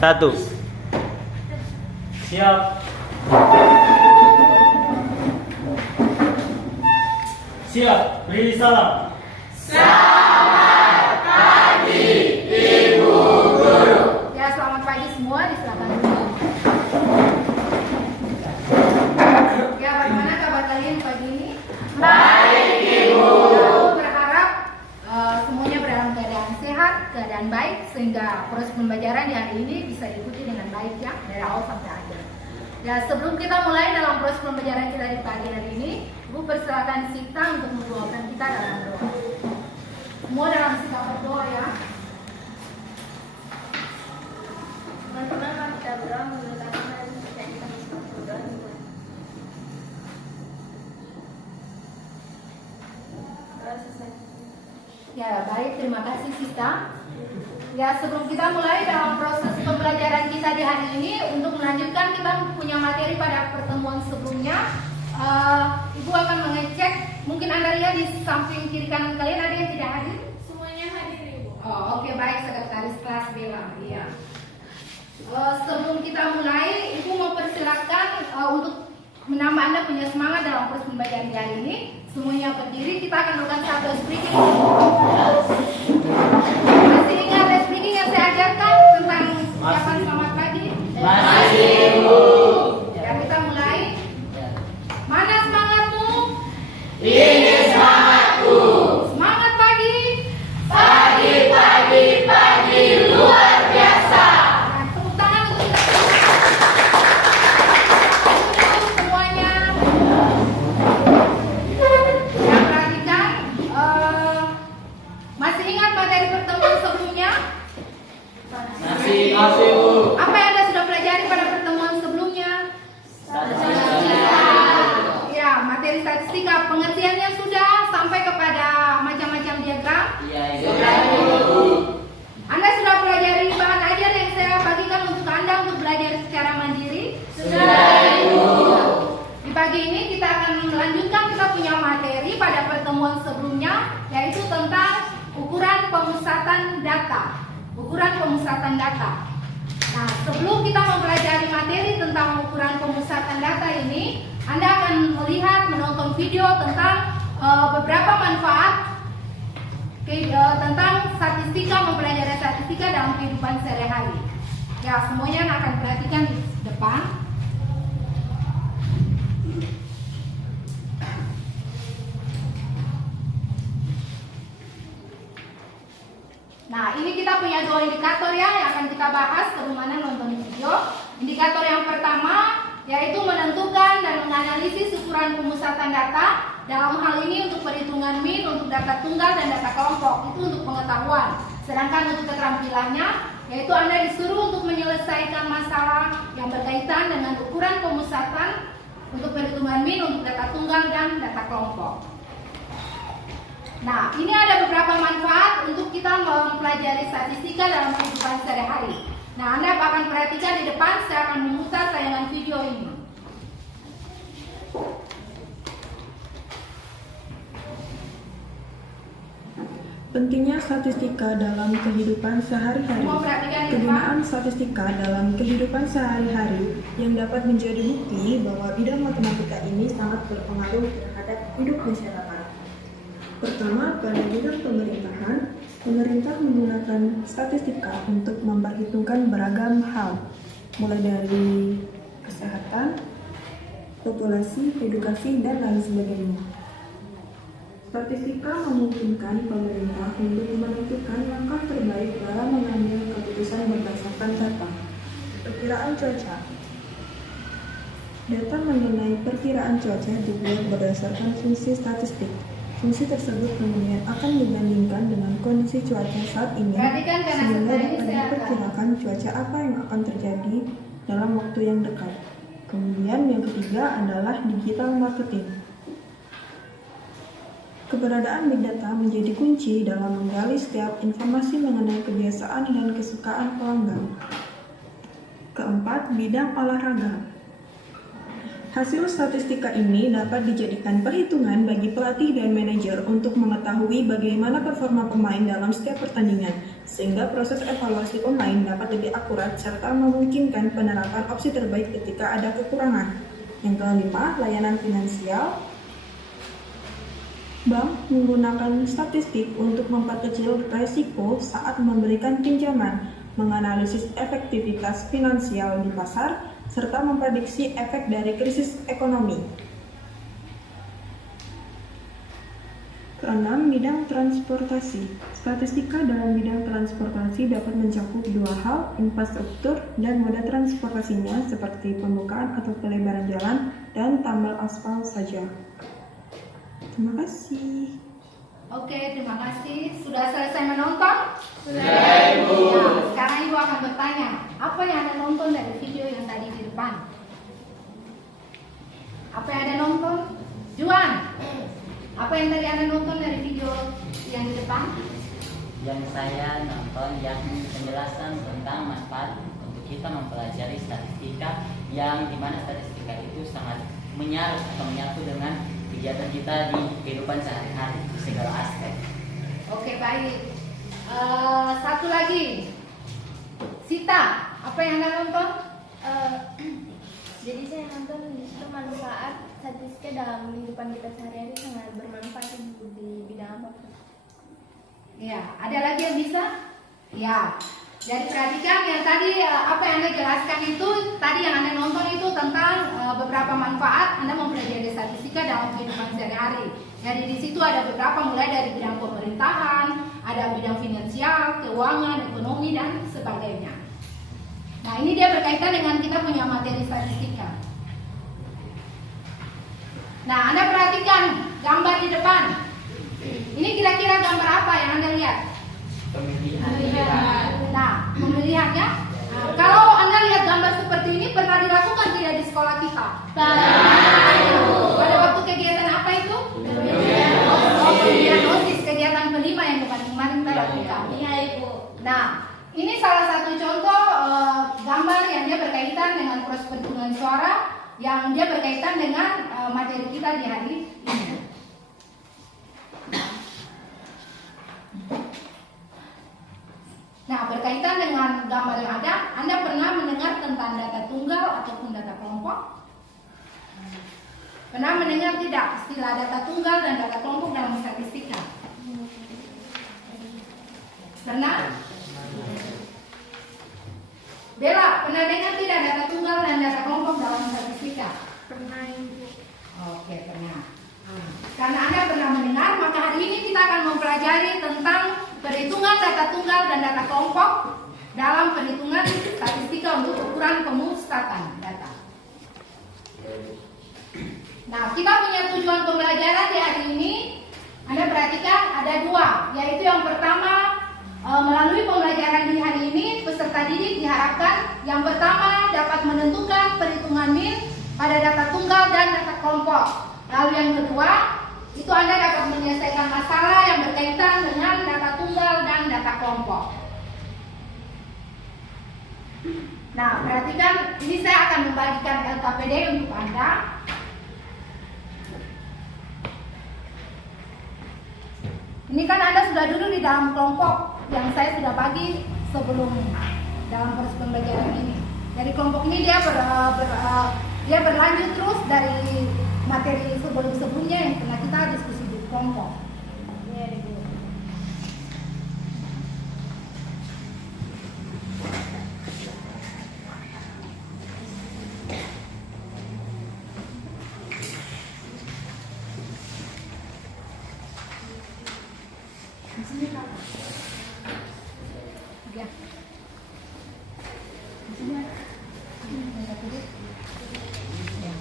1. Siap. Siap, beri salam. Ya, selamat pagi semua, disilakan duduk. Ya, bagaimana kabar kalian pagi ini? Baik, Ibu. Aku berharap semuanya dalam keadaan sehat, keadaan baik, sehingga proses pembelajaran di hari ini bisa diikuti dengan baik ya, dari awal sampai akhir. Ya, sebelum kita mulai dalam proses pembelajaran kita di pagi hari ini, Ibu persilakan Sita untuk mendoakan kita dalam doa. Semua dalam sikap berdoa ya. Pertama kita berdoa menggunakan hari kita berdoa. Ya, baik, terima kasih Sita. Ya, sebelum kita mulai dalam proses pembelajaran kita di hari ini, untuk melanjutkan kita punya materi pada pertemuan sebelumnya. Ibu akan mengecek, mungkin Anda lihat di samping kiri kanan kalian ada yang tidak hadir? Semuanya hadir, Ibu. Oh, oke, baik, sekretaris kelas bilang, iya. Sebelum kita mulai, Ibu mau persilakan untuk menambah Anda punya semangat dalam proses pembelajaran di hari ini. Semuanya berdiri, kita akan melakukan satu speaking. Masih ingat speaking yang saya ajarkan tentang ucapan selamat pagi? Masih, Ibu. Ya, kita mulai. Mana semangatmu? Ini semangatku. Semangat pagi. Pagi luar biasa. Nah, tepuk tangan untuk kita. Semuanya. Ya, perhatikan. Masih ingat materi pertemuan sebelumnya? Masih, Bu. Apa yang Anda sudah pelajari pada pertemuan sebelumnya? Ya, materi statistika. Pengertiannya sudah sampai kepada macam-macam diagram. Iya, Anda sudah pelajari bahan ajar yang saya bagikan untuk Anda untuk belajar secara mandiri? Di pagi ini kita akan melanjutkan, kita punya materi pada pertemuan sebelumnya, yaitu tentang ukuran pemusatan data. Ukuran pemusatan data. Nah, sebelum kita mempelajari materi tentang ukuran pemusatan data ini, Anda akan melihat, menonton video tentang beberapa manfaat tentang statistika, mempelajari statistika dalam kehidupan sehari-hari. Ya, semuanya akan perhatikan di depan. Nah, ini kita punya dua indikator ya yang akan kita bahas sebelum Anda nonton video. Indikator yang pertama yaitu menentukan dan menganalisis ukuran pemusatan data. Dalam hal ini untuk perhitungan min, untuk data tunggal dan data kelompok, itu untuk pengetahuan. Sedangkan untuk keterampilannya, yaitu Anda disuruh untuk menyelesaikan masalah yang berkaitan dengan ukuran pemusatan untuk perhitungan min, untuk data tunggal dan data kelompok. Nah, ini ada beberapa manfaat untuk kita mempelajari statistika dalam kehidupan sehari-hari. Nah, Anda akan perhatikan di depan, saya akan memutar tayangan video ini. Pentingnya statistika dalam kehidupan sehari-hari. Mau perhatikan di depan. Kegunaan statistika dalam kehidupan sehari-hari yang dapat menjadi bukti bahwa bidang matematika ini sangat berpengaruh terhadap hidup masyarakat. Pertama, pada bidang pemerintahan, pemerintah menggunakan statistika untuk memperhitungkan beragam hal, mulai dari kesehatan, populasi, edukasi, dan lain sebagainya. Statistika memungkinkan pemerintah untuk menentukan langkah terbaik dalam mengambil keputusan berdasarkan data. Perkiraan cuaca. Data mengenai perkiraan cuaca dibuat berdasarkan fungsi statistik. Fungsi tersebut kemudian akan dibandingkan dengan kondisi cuaca saat ini, sehingga dapat diperkirakan cuaca apa yang akan terjadi dalam waktu yang dekat. Kemudian yang ketiga adalah digital marketing. Keberadaan big data menjadi kunci dalam menggali setiap informasi mengenai kebiasaan dan kesukaan pelanggan. Keempat, bidang olahraga. Hasil statistika ini dapat dijadikan perhitungan bagi pelatih dan manajer untuk mengetahui bagaimana performa pemain dalam setiap pertandingan, sehingga proses evaluasi online dapat lebih akurat serta memungkinkan penerapan opsi terbaik ketika ada kekurangan. Yang kelima, layanan finansial. Bank menggunakan statistik untuk memperkecil risiko saat memberikan pinjaman, menganalisis efektivitas finansial di pasar, serta memprediksi efek dari krisis ekonomi. Keenam, bidang transportasi. Statistika dalam bidang transportasi dapat mencakup dua hal, infrastruktur dan moda transportasinya seperti pembukaan atau pelebaran jalan dan tambal aspal saja. Terima kasih. Oke, terima kasih. Sudah selesai menonton? Sudah, Ibu. Ya, sekarang Ibu akan bertanya, apa yang Anda nonton dari video yang tadi di depan? Apa yang Anda nonton? Juan, apa yang tadi Anda nonton dari video yang di depan? Yang saya nonton yang penjelasan tentang manfaat untuk kita mempelajari statistika, yang dimana statistika itu sangat menyatu dengan kegiatan kita di kehidupan sehari-hari di segala aspek. Oke, baik. Satu lagi, Sita, apa yang Anda nonton? Jadi saya nonton justru manfaat statistika dalam kehidupan kita sehari-hari sangat bermanfaat di bidang apapun. Ya, ada lagi yang bisa? Ya. Jadi perhatikan yang tadi apa yang Anda jelaskan itu, tadi yang Anda nonton itu tentang beberapa manfaat Anda mempelajari statistika dalam kehidupan sehari-hari. Jadi di situ ada beberapa, mulai dari bidang pemerintahan, ada bidang finansial, keuangan, ekonomi dan sebagainya. Nah, ini dia berkaitan dengan kita punya materi statistika. Nah, Anda perhatikan gambar di depan. Ini kira-kira gambar apa yang Anda lihat? Pemilihan. Nah, pemilihannya. Nah, kalau Anda lihat gambar seperti ini pernah dilakukan tidak di sekolah kita? Pada waktu kegiatan apa itu? Pemilihan OSIS, kegiatan kelima yang kemarin kita lakukan. Iya, Ibu. Nah, ini salah satu contoh gambar yang dia berkaitan dengan proses perhitungan suara, yang dia berkaitan dengan materi kita di hari ini. Nah, berkaitan dengan gambar yang ada, Anda pernah mendengar tentang data tunggal ataupun data kelompok? Pernah mendengar tidak istilah data tunggal dan data kelompok dalam statistika? Pernah? Bella, pernah dengar tidak data tunggal dan data kelompok dalam statistika? Pernah, Ibu. Oke, pernah. Karena Anda pernah mendengar, maka hari ini kita akan mempelajari tentang perhitungan data tunggal dan data kelompok dalam perhitungan statistika untuk ukuran pemusatan data. Nah, kita punya tujuan pembelajaran di hari ini. Anda perhatikan ada dua, yaitu yang pertama, melalui pembelajaran di hari ini, peserta didik diharapkan yang pertama dapat menentukan perhitungan min pada data tunggal dan data kelompok. Lalu yang kedua, itu Anda dapat menyelesaikan masalah yang berkaitan dengan data tunggal dan data kelompok. Nah, perhatikan, ini saya akan membagikan LKPD untuk Anda. Ini kan Anda sudah duduk di dalam kelompok yang saya sudah bagi sebelum dalam proses pembelajaran ini. Dari kelompok ini dia berlanjut terus dari materi sebelum-sebelumnya yang pernah kita diskusi di kelompok. Iya, Ibu. Di sini Kak. Ya. Di sini ada. Ada tulis. Ya.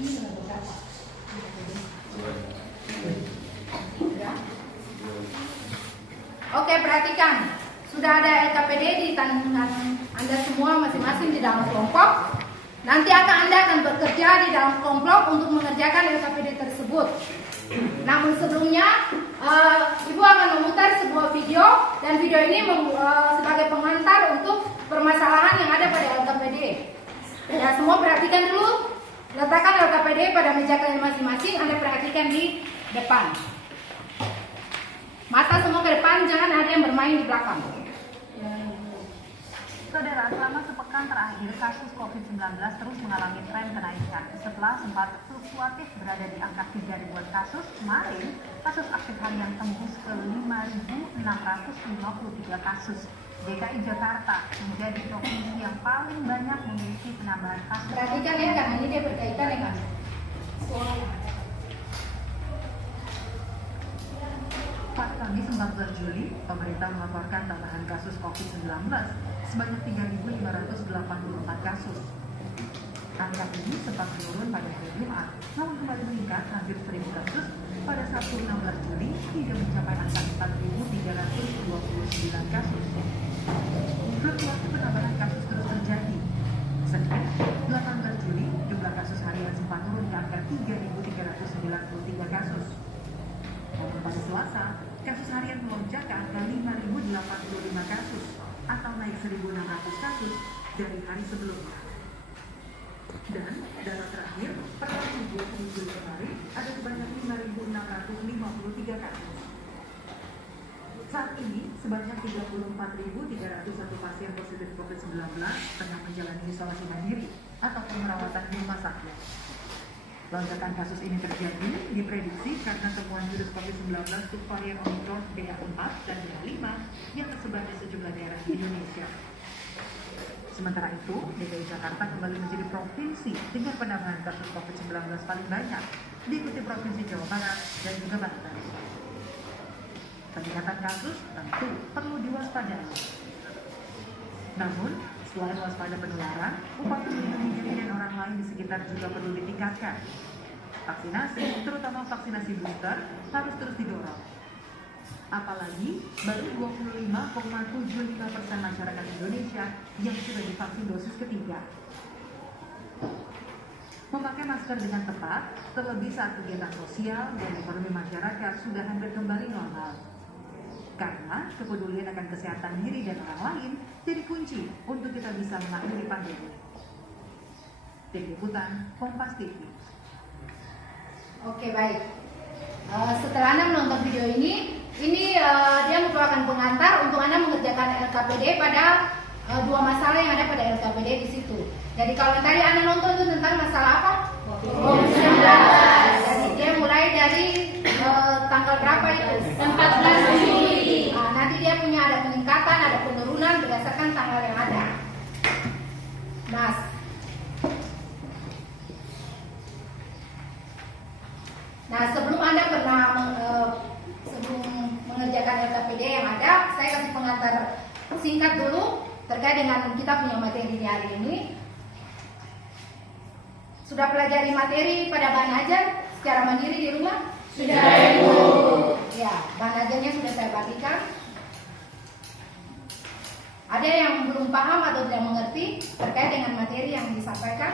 Ini sudah berapa? Ya. Oke, perhatikan. Sudah ada LKPD di tangan Anda semua masing-masing di dalam kelompok. Nanti Anda akan bekerja di dalam kelompok untuk mengerjakan LKPD tersebut. Namun sebelumnya, Ibu akan memutar sebuah video, dan video ini sebagai pengantar untuk permasalahan yang ada pada LKPD. Ya, semua perhatikan dulu. Letakkan LKPD pada meja kalian masing-masing. Anda perhatikan di depan. Mata semua ke depan, jangan ada yang bermain di belakang. Saudara, selama sepekan terakhir kasus COVID-19 terus mengalami tren kenaikan. Setelah sempat fluktuatif berada di angka 3.000-an kasus, kemarin kasus aktif harian tembus ke 5.653 kasus. DKI Jakarta menjadi provinsi yang paling banyak memiliki penambahan kasus. Perhatikan ya, karena ini dia berkaitan dengan Pada Kamis 14 Juli, pemerintah melaporkan tambahan kasus COVID-19 sebanyak 3.584 kasus. Angka ini sempat menurun pada hari Jumat, namun kembali meningkat hampir 1.000 kasus pada Sabtu 16 Juli hingga mencapai angka 4.329 kasus. Fluktuasi penambahan kasus terus terjadi. Senin, 18 Juli, jumlah kasus harian sempat turun ke angka 3.393 kasus. Namun pada Selasa, kasus harian melonjak ke angka 5.085 kasus atau naik 1.600 kasus dari hari sebelumnya. Dan data terakhir per 20 Juli kemarin ada sebanyak 5.653 kasus. Saat ini, sebanyak 34.301 pasien positif COVID-19 tengah menjalani isolasi mandiri atau perawatan di rumah sakit. Lonjakan kasus ini terjadi diprediksi karena temuan virus COVID-19 subvarian Omicron BA4 dan BA5 yang tersebar di sejumlah daerah di Indonesia. Sementara itu, DKI Jakarta kembali menjadi provinsi dengan penambahan kasus COVID-19 paling banyak, diikuti Provinsi Jawa Barat dan juga Banten. Peningkatan kasus tentu perlu diwaspadai. Namun, selain waspada penularan, upaya melindungi diri dan orang lain di sekitar juga perlu ditingkatkan. Vaksinasi, terutama vaksinasi booster, harus terus didorong. Apalagi, baru 25,75% masyarakat Indonesia yang sudah divaksin dosis ketiga. Memakai masker dengan tepat, terlebih saat kegiatan sosial dan ekonomi masyarakat sudah hampir kembali normal. Karena kepedulian akan kesehatan diri dan orang lain jadi kunci untuk kita bisa mengakhiri pandemi. Tim Liputan, Kompas TV. Oke, baik. Setelah Anda menonton video ini dia merupakan pengantar untuk Anda mengerjakan LKPD pada dua masalah yang ada pada LKPD di situ. Jadi kalau tadi Anda nonton itu tentang masalah apa? COVID-19. Jadi dia mulai dari tanggal berapa itu? 14 Juli. Nah, nanti dia punya ada peningkatan, ada penurunan berdasarkan tanggal yang ada. Nah, sebelum Anda sebelum mengerjakan LKPD yang ada, saya kasih pengantar singkat dulu terkait dengan kita punya materi di hari ini. Sudah pelajari materi pada bahan ajar secara mandiri di rumah? Sudah, Ibu. Ya, bahan ajarnya sudah saya bagikan. Ada yang belum paham atau tidak mengerti terkait dengan materi yang disampaikan?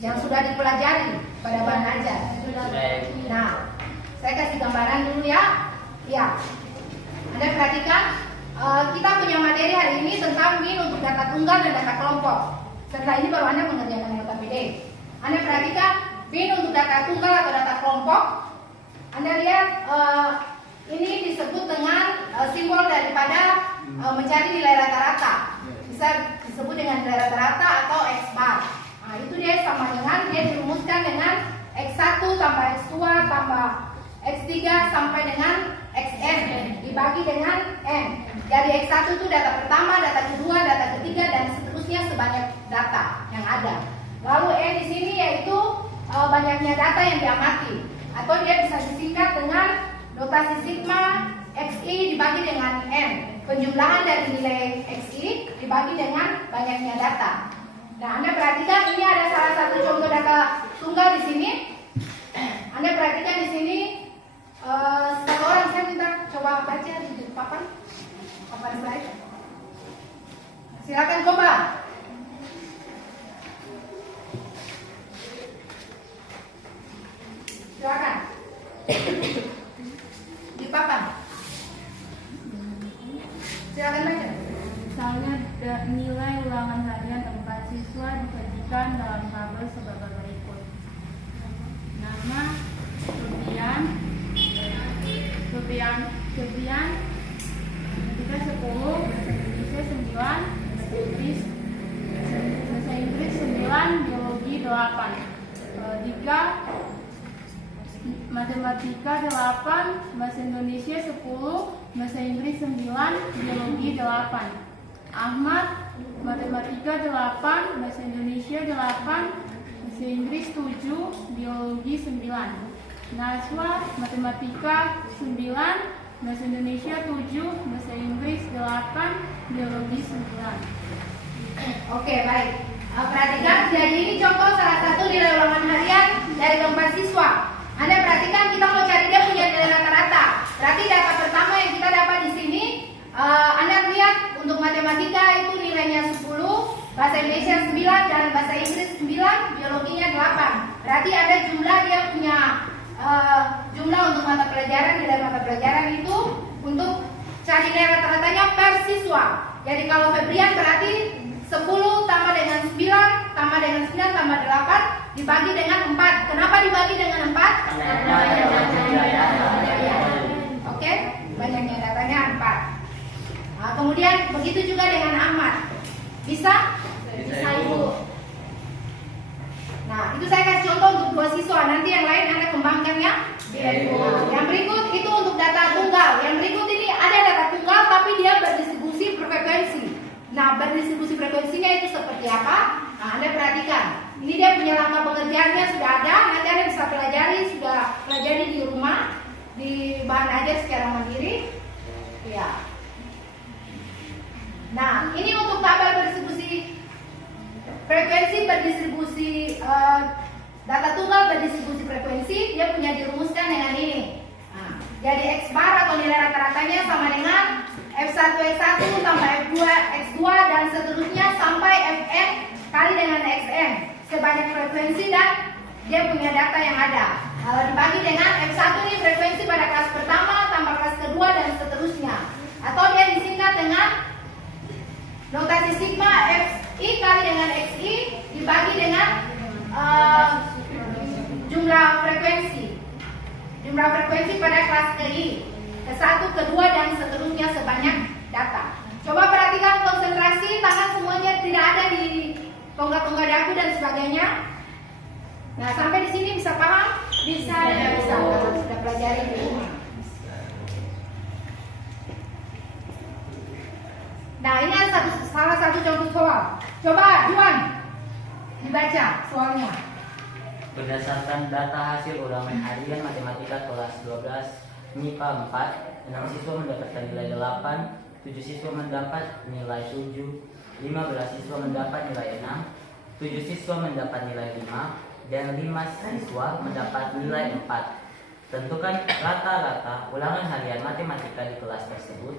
Yang sudah dipelajari pada bahan ajar? Sudah. Nah, saya kasih gambaran dulu ya. Ya, Anda perhatikan, kita punya materi hari ini tentang MIN untuk data tunggal dan data kelompok. Setelah ini baru Anda mengerjakan LKPD. Anda perhatikan MIN untuk data tunggal atau data kelompok. Anda lihat ini disebut dengan simbol daripada mencari nilai rata-rata. Bisa disebut dengan nilai rata-rata atau X bar. Nah, itu dia sama dengan dia dirumuskan dengan X1 tambah X2 tambah X3 sampai dengan Xn dibagi dengan N. Dari X1 itu data pertama, data kedua, data ketiga, dan seterusnya sebanyak data yang ada. Lalu N di sini yaitu banyaknya data yang diamati, atau dia bisa disingkat dengan notasi sigma XI dibagi dengan N. Penjumlahan dari nilai XI dibagi dengan banyaknya data. Nah, Anda perhatikan ini ada salah satu contoh data tunggal di sini. Anda perhatikan di sini satu orang, saya minta coba baca di papan slide. Silakan coba. Silakan. Di papan. Silakan baca. Misalnya nilai ulangan harian 4 siswa kemudian matematika 10, bahasa Indonesia 9, bahasa Inggris 9, biologi 8. 3 matematika 8, bahasa Indonesia 10, bahasa Inggris 9, biologi 8. Ahmad matematika 8, bahasa Indonesia 8, bahasa Inggris 7, biologi 9. Najwa matematika 9, bahasa Indonesia 7, bahasa Inggris 8, biologi 9. Oke, baik. Perhatikan, jadi ini contoh salah satu nilai ulangan harian dari keempat siswa. Anda perhatikan, kita mau cari dia punya nilai rata-rata. Berarti data pertama yang kita dapat di sini, Anda lihat untuk matematika itu nilainya 10, bahasa Indonesia 9, dan bahasa Inggris 9, biologinya 8. Berarti ada jumlah dia punya jumlah untuk mata pelajaran, nilai mata pelajaran itu untuk cari nilai rata-ratanya per siswa. Jadi kalau Febrian berarti 10 tambah dengan 9 tambah dengan 9 tambah 8 dibagi dengan 4. Kenapa dibagi dengan 4? Oke, banyaknya datanya 4. Nah, kemudian begitu juga dengan Ahmad. Bisa? Bisa, Ibu. Nah, itu saya kasih contoh untuk 2 siswa. Nanti yang lain Anda kembangkan ya. Yang berikut itu untuk data tunggal. Yang berikut ini ada data tunggal tapi dia berdistribusi frekuensi. Nah, berdistribusi frekuensinya itu seperti apa? Nah, Anda perhatikan. Ini dia punya langkah pengerjaannya sudah ada. Nanti Anda bisa pelajari di rumah, di bahan ajar secara mandiri. Ya. Nah, ini untuk tabel berdistribusi frekuensi, data tunggal berdistribusi frekuensi, dia punya dirumuskan dengan ini. Nah, jadi X bar atau nilai rata-ratanya sama dengan F1 X1 tambah F2 X2 dan seterusnya sampai Fn kali dengan Xn sebanyak frekuensi dan dia punya data yang ada. Dibagi dengan F1 ini frekuensi pada kelas pertama tambah kelas kedua dan seterusnya. Atau dia disingkat dengan notasi sigma Xi kali dengan Xi dibagi dengan jumlah frekuensi pada kelas KI ke-1, ke-2 dan seterusnya sebanyak data. Coba perhatikan konsentrasi tangan semuanya tidak ada di tonggak-tonggak dagu dan sebagainya. Nah, sampai di sini bisa paham? Bisa. Kalau sudah pelajari di rumah. Nah, ini ada salah satu contoh soal. Coba Juan dibaca soalnya. Berdasarkan data hasil ulangan harian matematika kelas 12 MIPA 4, 6 siswa mendapatkan nilai 8, 7 siswa mendapat nilai 7, 15 siswa mendapat nilai 6, 7 siswa mendapat nilai 5, dan 5 siswa mendapat nilai 4. Tentukan rata-rata ulangan harian matematika di kelas tersebut.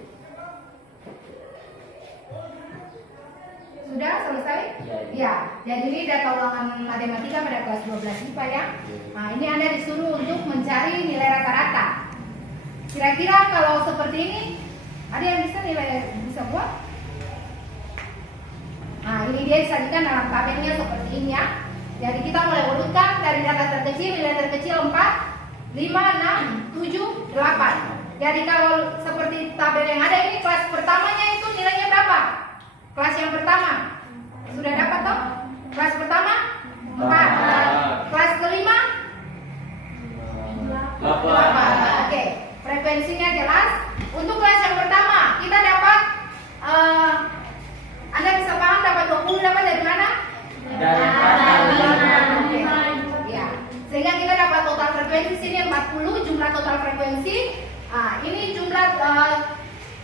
Sudah selesai? Ya. Jadi ini data ulangan matematika pada kelas 12 IPA ya. Nah, ini Anda disuruh untuk mencari nilai rata-rata. Kira-kira kalau seperti ini, ada yang bisa buat? Nah, ini dia disajikan dalam tabelnya seperti ini ya. Jadi kita mulai urutkan dari data terkecil, nilai terkecil 4, 5, 6, 7, 8. Jadi kalau seperti tabel yang ada ini, kelas pertamanya itu nilainya berapa? Kelas yang pertama sudah dapat toh? Kelas pertama 4. Kelas kelima 8. Oke, frekuensinya jelas. Untuk kelas yang pertama kita dapat Anda bisa paham dapat 20 dapat dari mana? Dari 4. Ya. Sehingga kita dapat total frekuensi sini 40 jumlah total frekuensi. Ini jumlah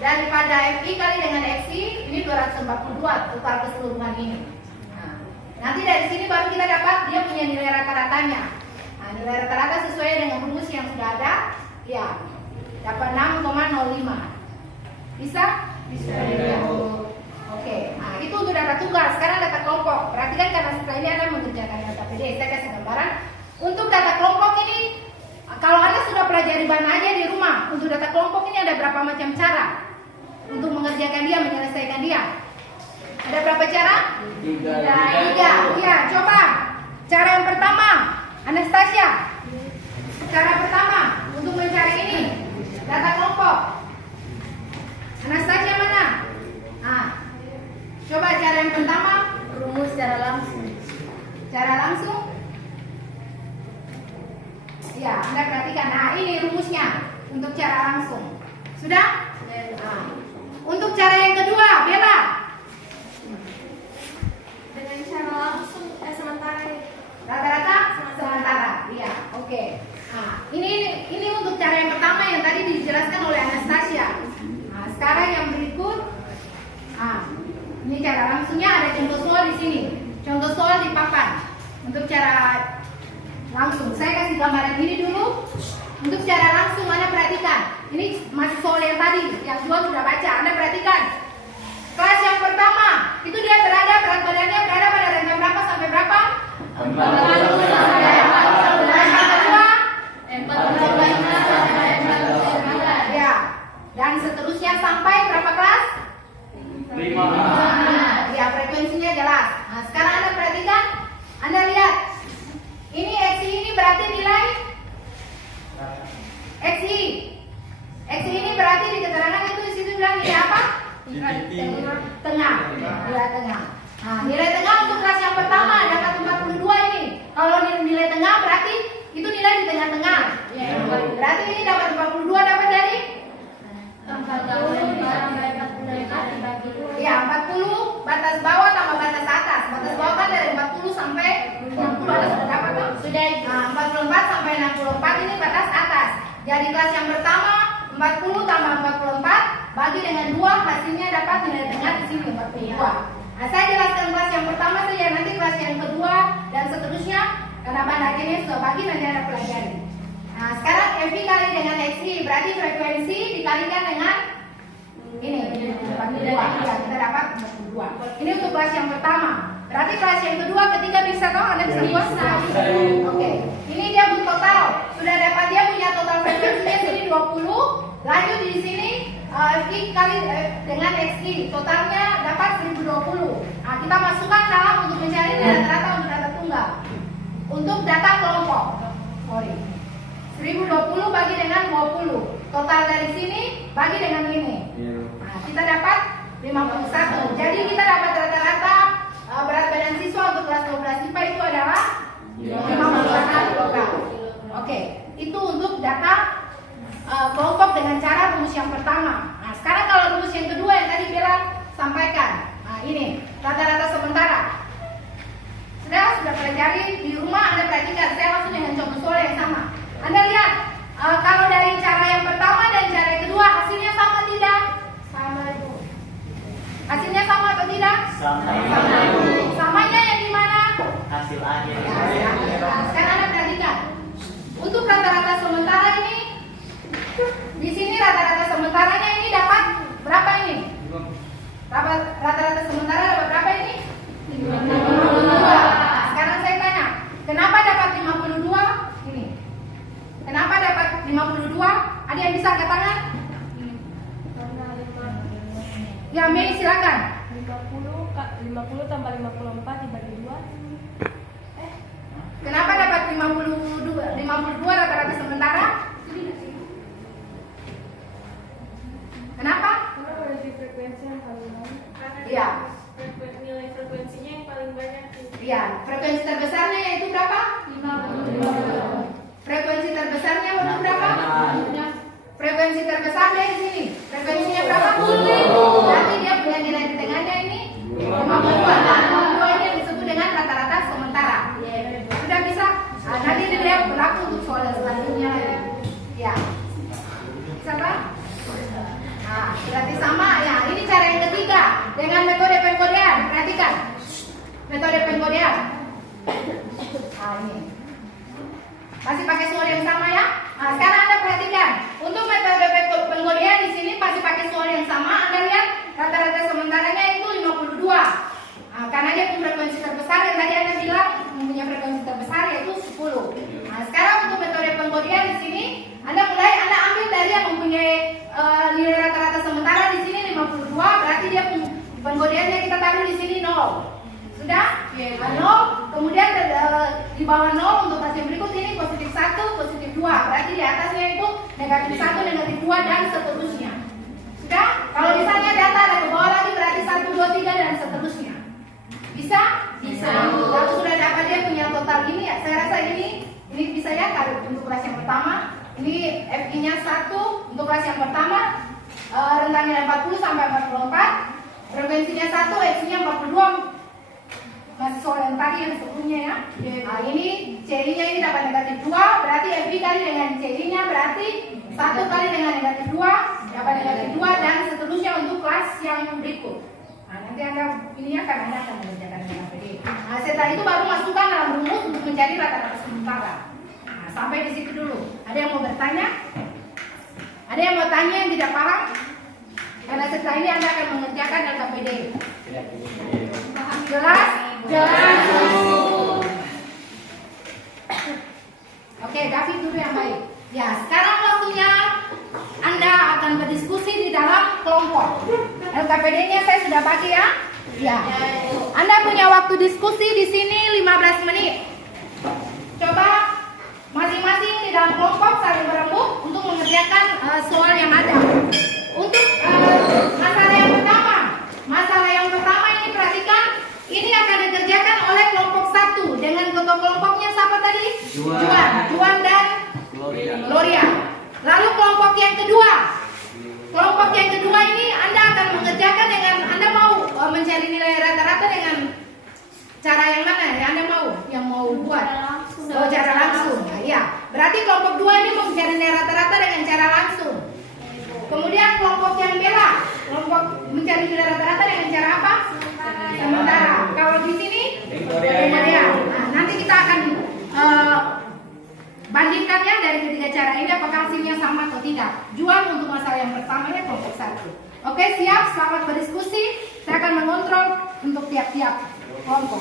daripada Fi kali dengan Xi ini 242 total keseluruhan ini. Nah, nanti dari sini baru kita dapat dia punya nilai rata-ratanya. Nah, nilai rata-rata sesuai dengan rumus yang sudah ada, ya dapat 6,05. Bisa? Bisa. Oke. Nah, itu untuk data tunggal. Sekarang data kelompok. Perhatikan karena setelah ini Anda mengerjakan data PD. Saya kasih gambaran. Untuk data kelompok ini, kalau Anda sudah pelajari bahan aja di rumah, untuk data kelompok ini ada berapa macam cara untuk mengerjakan dia, menyelesaikan dia? Ada berapa cara? 3. Ya, coba. Cara yang pertama, Anastasia. Cara pertama untuk mencari ini data kelompok. Anastasia mana? Nah, coba cara yang pertama, Rumus secara langsung. cara langsung. Ya, Anda perhatikan. Nah, ini rumusnya untuk cara langsung. Sudah? Nah, untuk cara yang kedua, Bella. Dengan cara langsung sementara. Rata-rata sementara. Iya, oke. Nah, ini untuk cara yang pertama yang tadi dijelaskan oleh Anastasia. Nah, sekarang yang berikut. Nah, ini cara langsungnya ada contoh soal di sini. Contoh soal di papan. Untuk cara langsung, saya kasih gambaran ini dulu. Untuk cara langsung, Anda perhatikan. Ini masih soal yang tadi, yang dua sudah baca. Anda perhatikan. Kelas yang pertama, itu dia berat badannya berada pada rentang berapa sampai berapa? 40 Kelas yang kedua, 45 sampai 49. ya. Dan seterusnya sampai berapa kelas? 5. Ya, frekuensinya jelas. Nah, sekarang Anda perhatikan. Anda lihat. Ini XI ini berarti nilai XI. XI ini berarti di keterangan itu di situ bilang nilai apa? Tengah. Nilai tengah. Nah, nilai tengah untuk kelas yang pertama dapat 42 ini. Kalau nilai tengah berarti itu nilai di tengah-tengah. Berarti ini dapat 42 dapat dari 40 sampai 45 dibagi 2. ya 40 batas bawah tambah batas atas. Batas bawah kan dari 40 sampai 60 ada sudah dapat tuh? Sudah. Nah, 44 sampai 64 ini batas atas. Jadi kelas yang pertama 40 tambah 44 bagi dengan 2 hasilnya dapat nilai tengah di sini 42. Nah, saya jelaskan kelas yang pertama saja, nanti kelas yang kedua dan seterusnya karena banyak ini sudah bagi nanti ada pelajari. Nah, sekarang FI kali dengan XI berarti frekuensi dikalikan dengan ini 42. Ya, kita dapat 42. Ini untuk kelas yang pertama. Berarti kelas yang kedua ketika bisa toh Anda bisa buat? Oke. Ini dia buat total. Sudah dapat dia punya total frekuensinya sini 20. Lanjut di sini FI kali dengan XI totalnya dapat 1020. Nah, kita masukkan dalam untuk mencari rata-rata untuk data tunggal. Untuk data kelompok. Sorry. 1020 bagi dengan 20. Total dari sini bagi dengan ini. Nah, kita dapat 51. Jadi kita dapat rata-rata berat badan siswa untuk kelas 12 IPA itu adalah 51 kg. Oke, itu untuk data kelompok dengan cara rumus yang pertama. Nah, sekarang kalau rumus yang kedua yang tadi Bella sampaikan. Nah, ini rata-rata sementara. Sudah pelajari di rumah, Anda perhatikan. Saya langsung dengan contoh soal yang sama. Anda lihat, kalau dari cara yang pertama dan cara yang kedua hasilnya sama tidak? Sama itu. Hasilnya sama atau tidak? Sama. Samanya yang di mana? Hasil akhir. Nah, sekarang Anda perhatikan. Untuk rata-rata sementara ini, di sini rata-rata sementaranya ini dapat berapa ini? Rata-rata sementara dapat berapa ini? 52. Sekarang saya tanya, kenapa dapat 52? Ini. Kenapa dapat 52? Ada yang bisa angkat tangan? Ya, Mei silakan. 50 tambah 54 dibagi 2. Kenapa dapat 52 rata-rata sementara? Kenapa? Karena berarti frekuensi yang paling banyak. Iya. Nilai frekuensinya yang paling banyak. Iya, frekuensi terbesarnya yaitu berapa? 50. Frekuensi terbesarnya untuk berapa? Frekuensi terbesarnya di sini. Frekuensinya berapa? 10. Berarti dia punya nilai di tengahnya ini 52. Nah, 52 ini yang disebut dengan rata-rata sementara. Sudah bisa? Nah, nanti dilihat berlaku untuk soal selanjutnya. Ya. Siapa? Nah, berarti sama ya. Ini cara yang ketiga dengan metode pengkodean. Perhatikan. Metode pengkodean. Nah, ini. Masih pakai soal yang sama ya? Nah, sekarang Anda perhatikan. Untuk metode pengkodean di sini masih pakai soal yang sama. Anda lihat rata-rata sementaranya itu 52. Nah, karena dia punya frekuensi terbesar yang tadi Anda bilang mempunyai frekuensi terbesar yaitu 10. Nah, sekarang untuk metode pengkodean di sini Anda ambil dari yang mempunyai nilai rata-rata sementara di sini 52, berarti dia pengkodeannya kita taruh di sini 0. Sudah? 0. Kemudian di bawah 0 untuk hasil berikut ini positif 1, positif 2. Berarti di atasnya itu negatif 1, negatif 2 dan seterusnya. Sudah? Kalau misalnya data ada ke bawah lagi berarti 1, 2, 3 dan seterusnya. Bisa? Bisa. Lalu sudah dapat dia punya total ini ya. Saya rasa ini bisa ya kalau untuk kelas yang pertama. Ini FI-nya 1 untuk kelas yang pertama. Rentangnya 40 sampai 44. Frekuensinya 1, X-nya 42. Masih soal yang tadi yang sebelumnya ya. Nah, ini CI-nya ini dapat negatif 2, berarti FI kali dengan CI-nya berarti 1 kali dengan negatif 2 dapat negatif 2 dan seterusnya untuk kelas yang berikut. Nah, nanti Anda ini akan mengerjakan dengan PD. Nah, setelah itu baru masukkan dalam rumus untuk mencari rata-rata sementara. Nah, sampai di situ dulu. Ada yang mau bertanya? Ada yang mau tanya yang tidak paham? Karena setelah ini Anda akan mengerjakan LKPD. Jelas? Jelas. Oke, David dulu yang baik. Ya, sekarang waktunya Anda akan berdiskusi di dalam kelompok. LKPD-nya saya sudah bagi ya. Ya. Anda punya waktu diskusi di sini 15 menit. Coba masing-masing di dalam kelompok saling berembuk untuk mengerjakan soal yang ada. Untuk masalah yang pertama ini perhatikan, ini akan dikerjakan oleh kelompok 1 dengan ketua kelompoknya siapa tadi? Juan dan Gloria. Lalu kelompok yang kedua ini Anda akan mengerjakan dengan Anda mau mencari nilai rata-rata dengan cara yang mana? Yang Anda mau buat? Cara langsung. Ya. Berarti kelompok 2 ini mau mencari nilai rata-rata dengan cara langsung. Kemudian kelompok yang bela, kelompok mencari nilai rata-rata dengan cara apa? Sementara. Kalau di sini, nah, nanti kita akan bandingkannya dari ketiga cara ini apakah hasilnya sama atau tidak. Jual untuk masalah yang pertamanya kelompok 1. Oke, siap? Selamat berdiskusi. Saya akan mengontrol untuk tiap-tiap kelompok.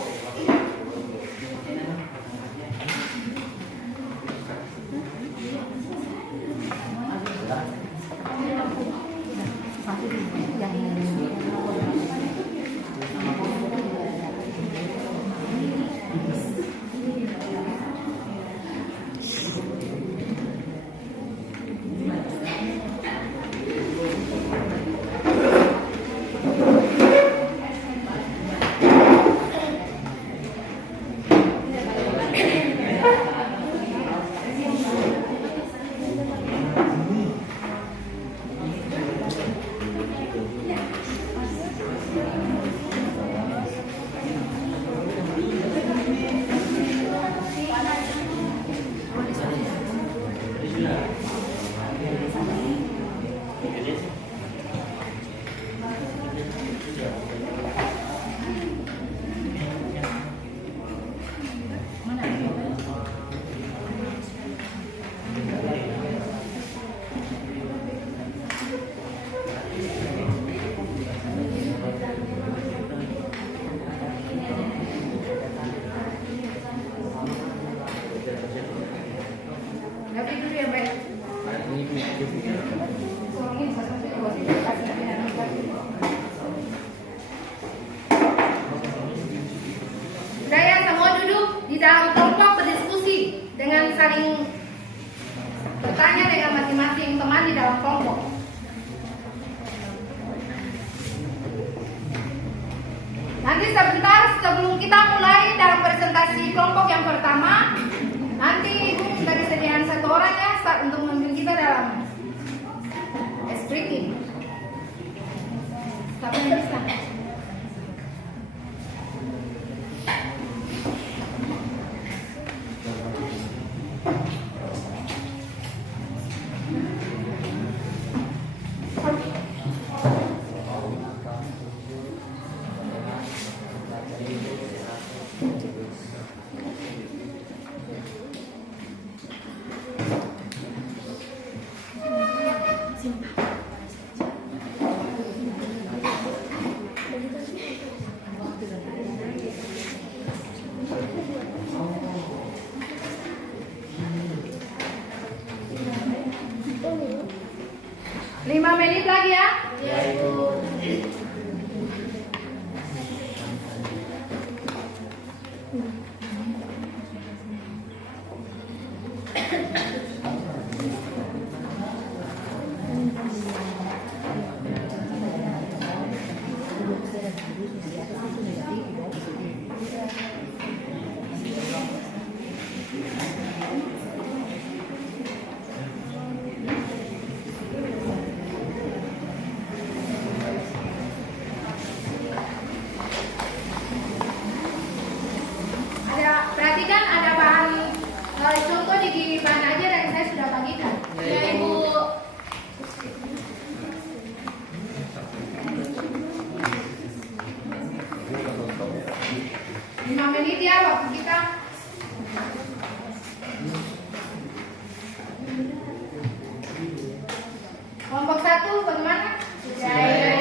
Dalam kelompok berdiskusi dengan saling bertanya dengan masing-masing teman di dalam kelompok. Nanti sebentar sebelum kita mulai dalam presentasi kelompok yang pertama, nanti Ibu sudah disediakan 1 orang ya untuk memimpin kita dalam speaking. Tapi bisa. Lagi ya? Ya, Ibu. 1 bagaimana? Sudah,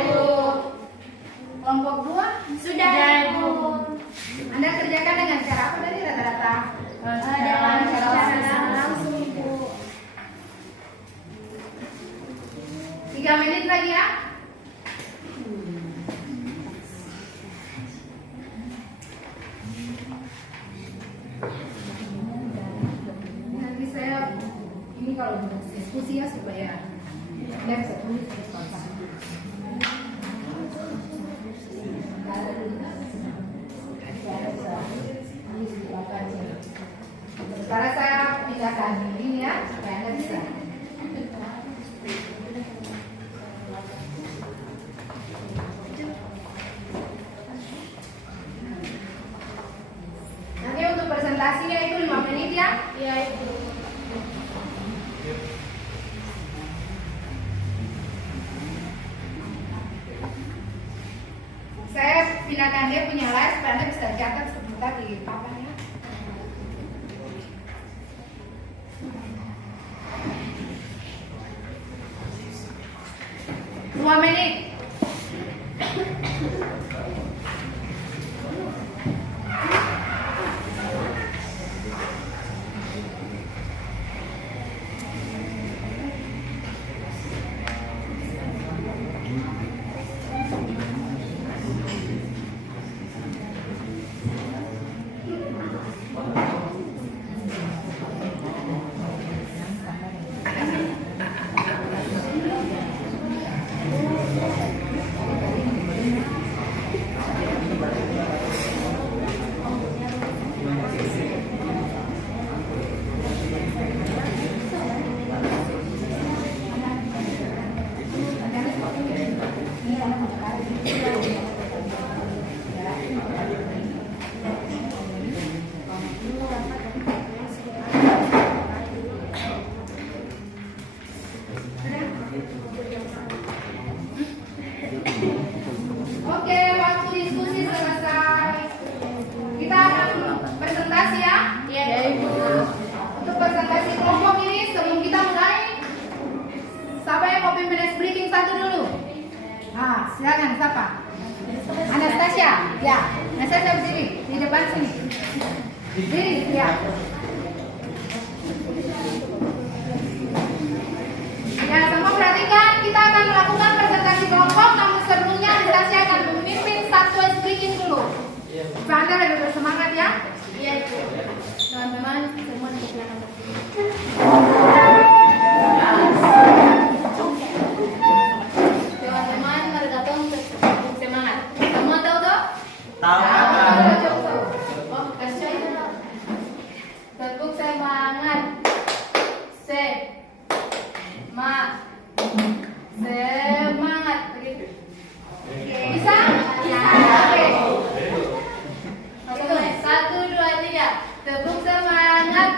Ibu. Kelompok 2 Sudah, Ibu. Anda kerjakan dengan cara apa tadi rata-rata? Dengan cara langsung, Ibu. 3 menit lagi ya. Nanti saya ini kalau diskusi ya supaya dan saya tulis sekarang saya pindahkan ini ya supaya Anda bisa. Nanti untuk presentasinya itu 5 menit ya. Iya, Ibu. Saya pindahkan dia punya live supaya Anda bisa catat sebentar di papan ya. Dua menit. Oke, waktu diskusi selesai. Kita akan presentasi ya. Iya, Ibu. Untuk presentasi kelompok ini sebelum kita mulai, siapa yang mau pimpin ice breaking satu dulu? Ah, silakan siapa? Anastasia, ya. Anastasia berdiri di depan sini. Berdiri, ya. Ya, semua perhatikan, kita akan melakukan presentasi kelompok, namun sebelumnya Anastasia akan memimpin satu ice breaking dulu. Supaya Anda lebih bersemangat ya. Iya, Ibu. Teman-teman, semua di belakang berdiri. Teman-teman, mari datang semangat. Semua tahu toh? Tahu. Oh, kasih aja. Tepuk semangat. Semangat. Begitu. Bisa? Bisa. Oke. 1, 2, 3. Tepuk semangat.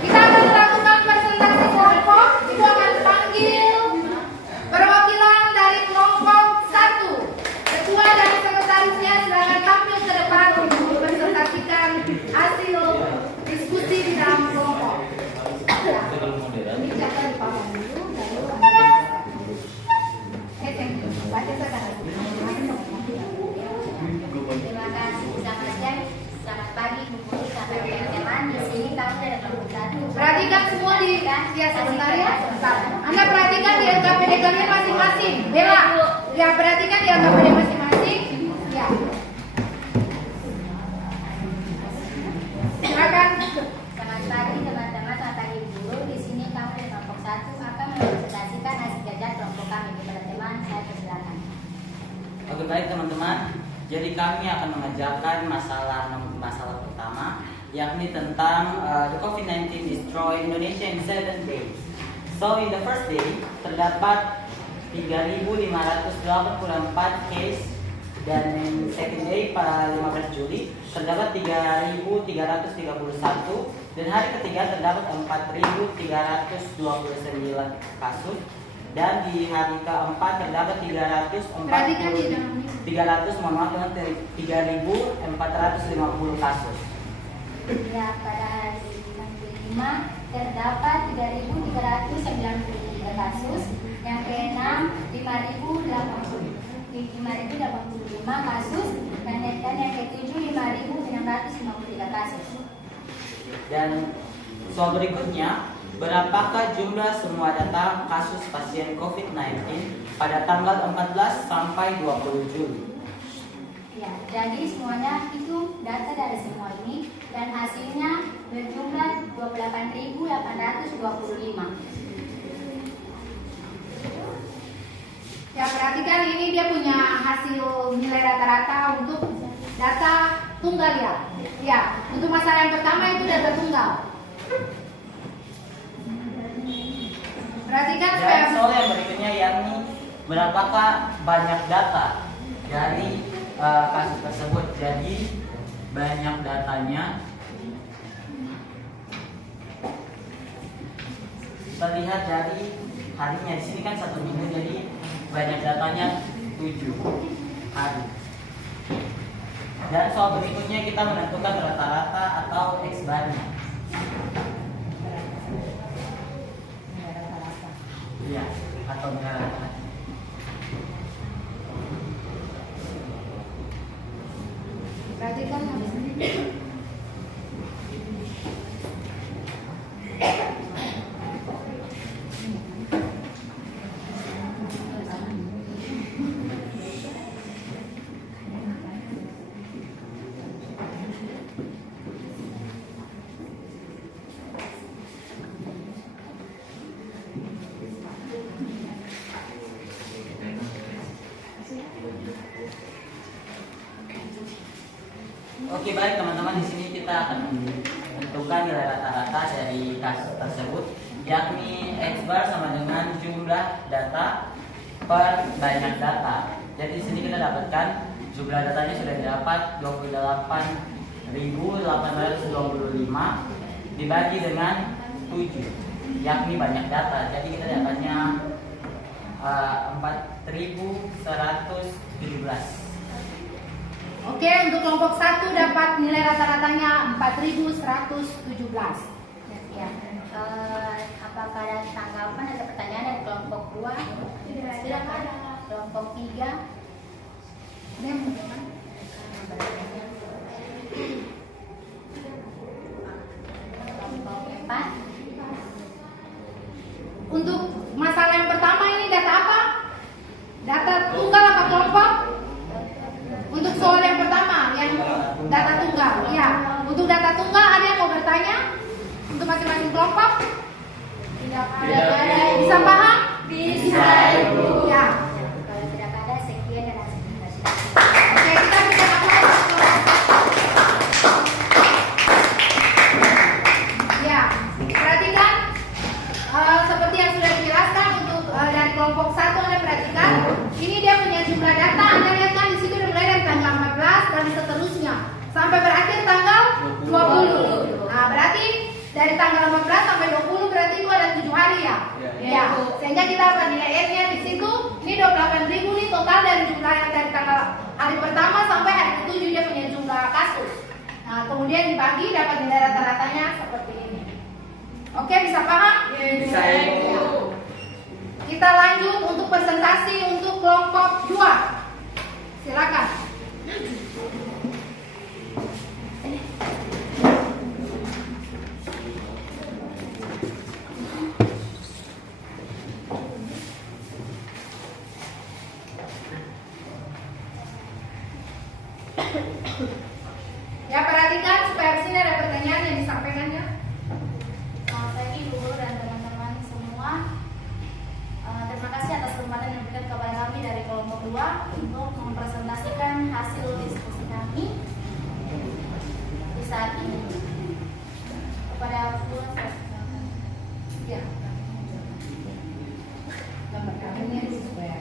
Kita akan melakukan presentasi kelompok. Ibu akan panggil perwakilan dari kelompok 1. Ketua dan sekretarisnya silakan tampil ke depan untuk mempresentasikan hasil diskusi di dalam kelompok. Ya. Ini catat di papan dulu, lalu baca saja. Terima kasih, selamat siang, selamat pagi, kumpul sampai teman-teman. Di sini kami dari kelompok 1. Perhatikan semua di sebentar ya. Sebentar. Anda perhatikan di LKPD kalian masing-masing. Bella, ya perhatikan di LKPD masing-masing. Ya. Silakan. Selamat pagi teman-teman, selamat pagi guru. Di sini kami dari kelompok 1 akan mempresentasikan hasil kerja kelompok kami. Kepada teman, saya persilakan. Oke, baik teman-teman. Jadi kami akan mengerjakan masalah pertama, yakni tentang the COVID-19 destroy Indonesia in 7 days. So in the first day terdapat 3.584 case, dan second day pada 15 Juli terdapat 3.331, dan hari ketiga terdapat 4.329 kasus, dan di hari keempat terdapat 350 3.450 kasus. Ya, pada hari yang kelima terdapat 3.393 kasus, yang keenam 5.085 kasus, dan yang ketujuh 5.653 kasus. Dan soal berikutnya, berapakah jumlah semua data kasus pasien COVID-19 pada tanggal 14 sampai 20 Juli? Ya, jadi semuanya itu data dari semua ini dan hasilnya berjumlah 28.825. Ya, perhatikan ini dia punya hasil nilai rata-rata untuk data tunggal ya. Ya, untuk masalah yang pertama itu data tunggal. Perhatikan Dan soal yang berikutnya yakni berapakah banyak data dari kasus tersebut. Jadi banyak datanya terlihat dari harinya. Di sini kan 1 minggu, jadi banyak datanya 7 hari. Dan soal berikutnya kita menentukan rata-rata atau X barnya. Iya, atau rata-rata. perhatikan habis ini. Oke, baik teman-teman, di sini kita akan menentukan nilai rata-rata dari kasus tersebut, yakni X bar sama dengan jumlah data per banyak data. Jadi di sini kita dapatkan jumlah datanya sudah didapat 28.825 dibagi dengan 7, yakni banyak data. Jadi kita dapatnya 4.117. Oke, untuk kelompok 1 dapat nilai rata-ratanya 4.117. Ya, apakah ada tanggapan atau pertanyaan dari kelompok 2? Tidak ada. Kelompok 3? Ini bagaimana? Kelompok 4? Untuk masalah yang pertama ini data apa? Data tunggal apa kelompok? Untuk soal yang pertama, yang data tunggal, ya. Untuk data tunggal ada yang mau bertanya? Untuk masing-masing kelompok? Tidak ada. Bisa paham? Bisa, Ibu. Ya. Kalau tidak ada, sekian dan hasil. Oke, kita bisa apa? Ya, perhatikan. Seperti yang sudah dijelaskan untuk dari kelompok 1 Anda perhatikan. Ini dia punya jumlah data. Anda lihat kan di situ udah mulai dari tanggal 14 dan seterusnya sampai berakhir tanggal 20. Nah, berarti dari tanggal 15 sampai 20 berarti itu ada 7 hari ya. Ya. Sehingga kita dapat nilai S-nya di situ. Ini 28.000 nih total dari jumlah yang dari tanggal hari pertama sampai hari ke-7 dia punya jumlah kasus. Nah, kemudian dibagi dapat nilai rata-ratanya seperti ini. Oke, bisa paham? Bisa, Ibu. Kita lanjut untuk presentasi untuk kelompok 2. Silakan. Ya, perhatikan supaya di sini ada pertanyaan yang disampaikan ya. Selamat pagi guru dan teman-teman semua. Terima kasih atas kesempatan yang diberikan kepada kami dari kelompok 2 untuk mempresentasikan hasil diskusi kami di saat ini. Kepada guru saya persilakan. Ya. Gambar kadernya supaya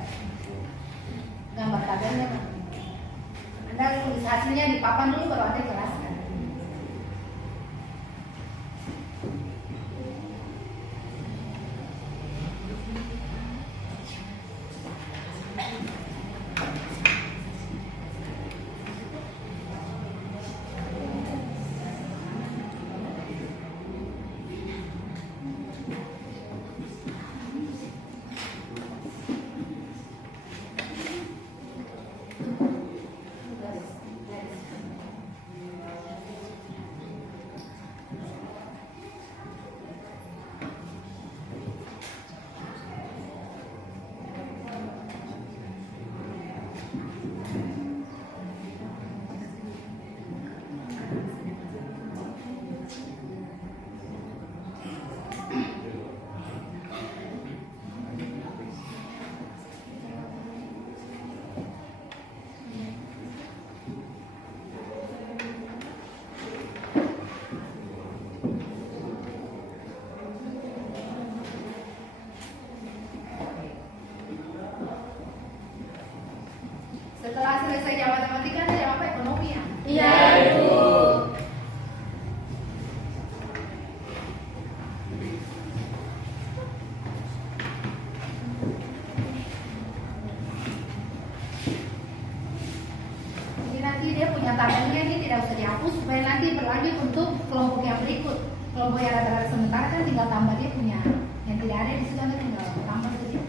gambar kadernya. Anda tulis hasilnya di papan dulu baru Anda jelaskan. Setelah selesai jam matematika ada jam apa? Ekonomi ya? Iya, Ibu. Jadi nanti dia punya tabelnya ini tidak usah dihapus supaya nanti berlanjut untuk kelompok yang berikut. Kelompok yang rata-rata sementara kan tinggal tambah dia punya yang tidak ada di situ nanti tinggal tambah saja.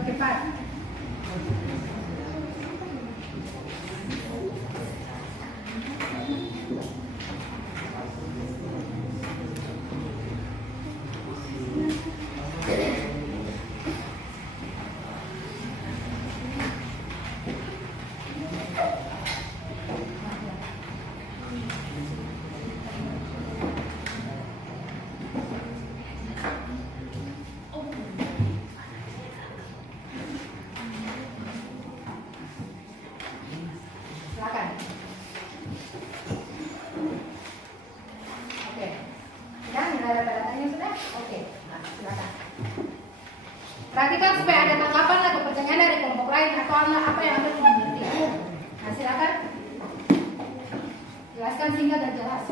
Cepat. Silakan. Oke. Sudah nilai data-datanya sudah? Oke. Nah, silakan. Perhatikan supaya ada tanggapan atau pertanyaan dari kelompok lain atau apa yang Anda belum mengerti. Nah, silakan. Jelaskan singkat dan jelas.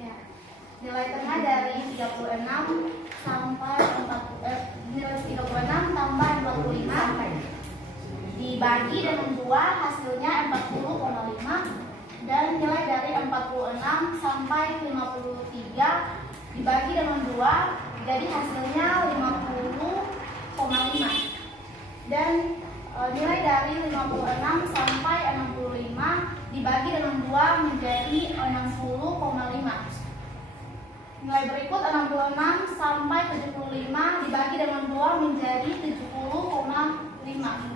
Ya. Nilai tengah dari 36 sampai 40, nilai 36 tambah 45 dibagi dengan 2 hasilnya 40,5, dan nilai dari 46 sampai 53 dibagi dengan 2 jadi hasilnya 50,5, dan nilai dari 56 sampai 65 dibagi dengan 2 menjadi 60,5. Nilai berikut 66 sampai 75 dibagi dengan 2 menjadi 70,5.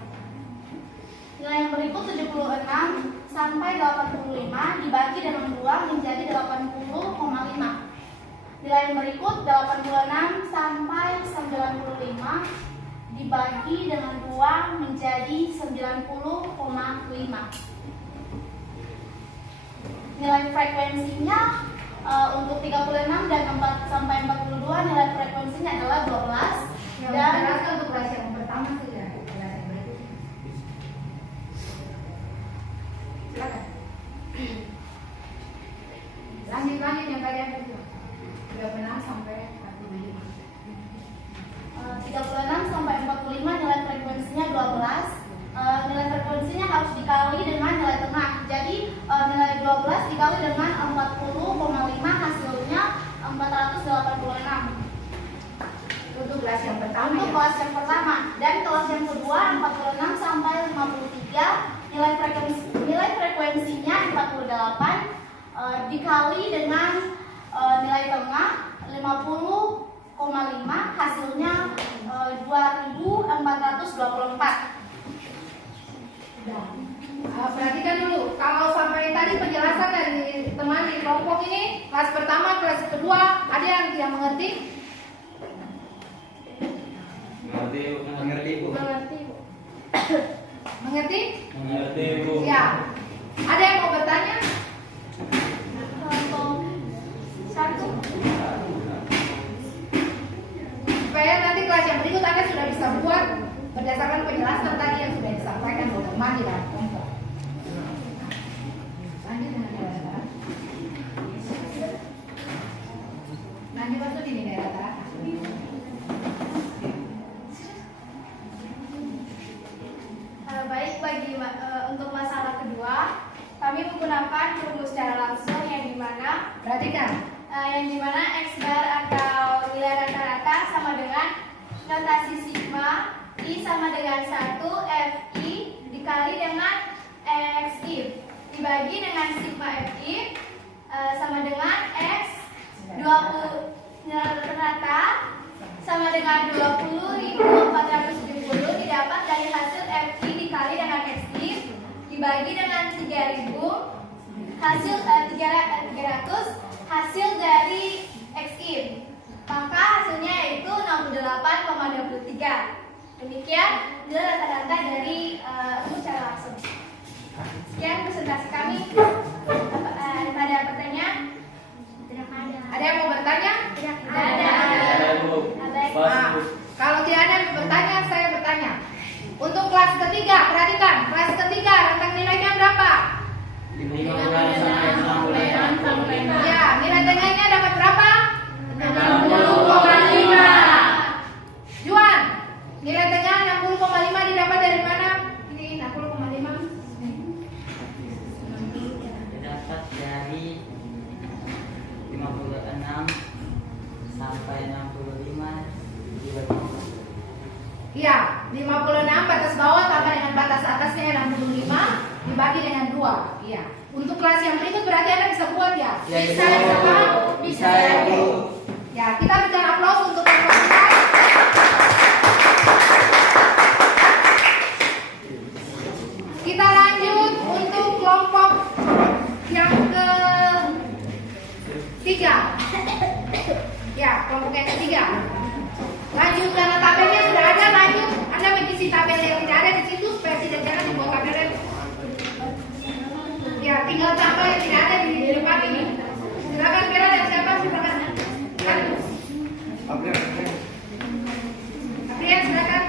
Nilai yang berikut 76 sampai 85 dibagi dengan 2 menjadi 80,5. Nilai yang berikut 86 sampai 95 dibagi dengan 2 menjadi 90,5. Nilai frekuensinya untuk 36 dan 4 sampai 42 nilai frekuensinya adalah 12. Dan untuk kelas yang pertama saja. Silakan. Lanjut yang kalian berdua. 36 sampai 45. 36 sampai 45 nilai frekuensinya 12. Nilai frekuensinya harus dikali dengan nilai tengah. Jadi nilai 12 dikali dengan 40,5 hasilnya 486. Untuk kelas yang pertama. Untuk kelas yang pertama. Dan kelas yang kedua 46 sampai 53 nilai frekuensinya 48 dikali dengan nilai tengah 50,5 hasilnya 2424. Perhatikan dulu, kalau sampai tadi penjelasan dari teman di kelompok ini, kelas pertama, kelas kedua, ada yang tidak mengerti? Mengerti, Bu. Mengerti? Mengerti, Bu. Ya. Ada yang mau bertanya? Satu. Supaya nanti kelas yang berikut Anda sudah bisa buat berdasarkan penjelasan tadi yang sudah disampaikan oleh teman di dalam kelompok. Lanjut dengan jawaban. digunakan merumus secara langsung yang dimana Perhatikan. X bar atau nilai rata-rata sama dengan notasi sigma I sama dengan 1 Fi dikali dengan Xi dibagi dengan sigma Fi sama dengan X 20 rata sama dengan 20.470 didapat dari hasil Fi dikali dengan Xi dibagi dengan 3.000 hasil 300 hasil dari Xi, maka hasilnya yaitu 68,23. Demikian nilai rata-rata dari rumus secara langsung. Sekian presentasi kami. Ada pertanyaan? Ada yang mau bertanya? Tidak Ada, Bu. Pas, Nah, Bu. kalau tidak ada yang bertanya, saya bertanya. Untuk kelas ketiga, perhatikan. Kelas ketiga, rentang nilainya berapa? 15 sampai 65. Ya, nilai tengahnya dapat berapa? 60,5. Juan, nilai tengah 60,5 didapat dari mana? Ini 60,5. Terdapat dari 56 sampai 65 dibagi. Iya, 56 batas bawah tambah dengan batas atasnya 65 dibagi dengan 2. Iya. Untuk kelas yang berikut berarti Anda bisa buat ya? Ya, Bisa, bisa. bisa Pak? Bisa, ya, Bu. Ya, kita berikan aplaus untuk kelompok kita. Kita lanjut untuk kelompok yang ketiga. Ya, kelompok yang ketiga. Lanjut karena tabelnya sudah ada, lanjut. Anda mengisi tabel yang tidak ada di situ supaya tidak jangan dibawa kamera. Ya, tinggal tambah yang tidak ada di depan ini. Silakan Bella dan siapa? Silakan. Aprian, silakan.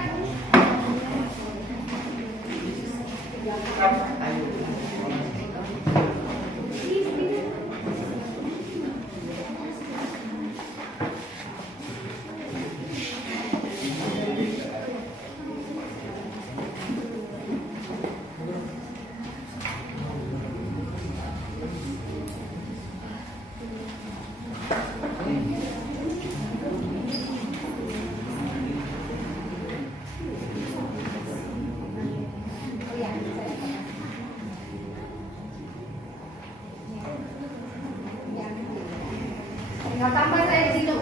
Tinggal tambah saya di situ.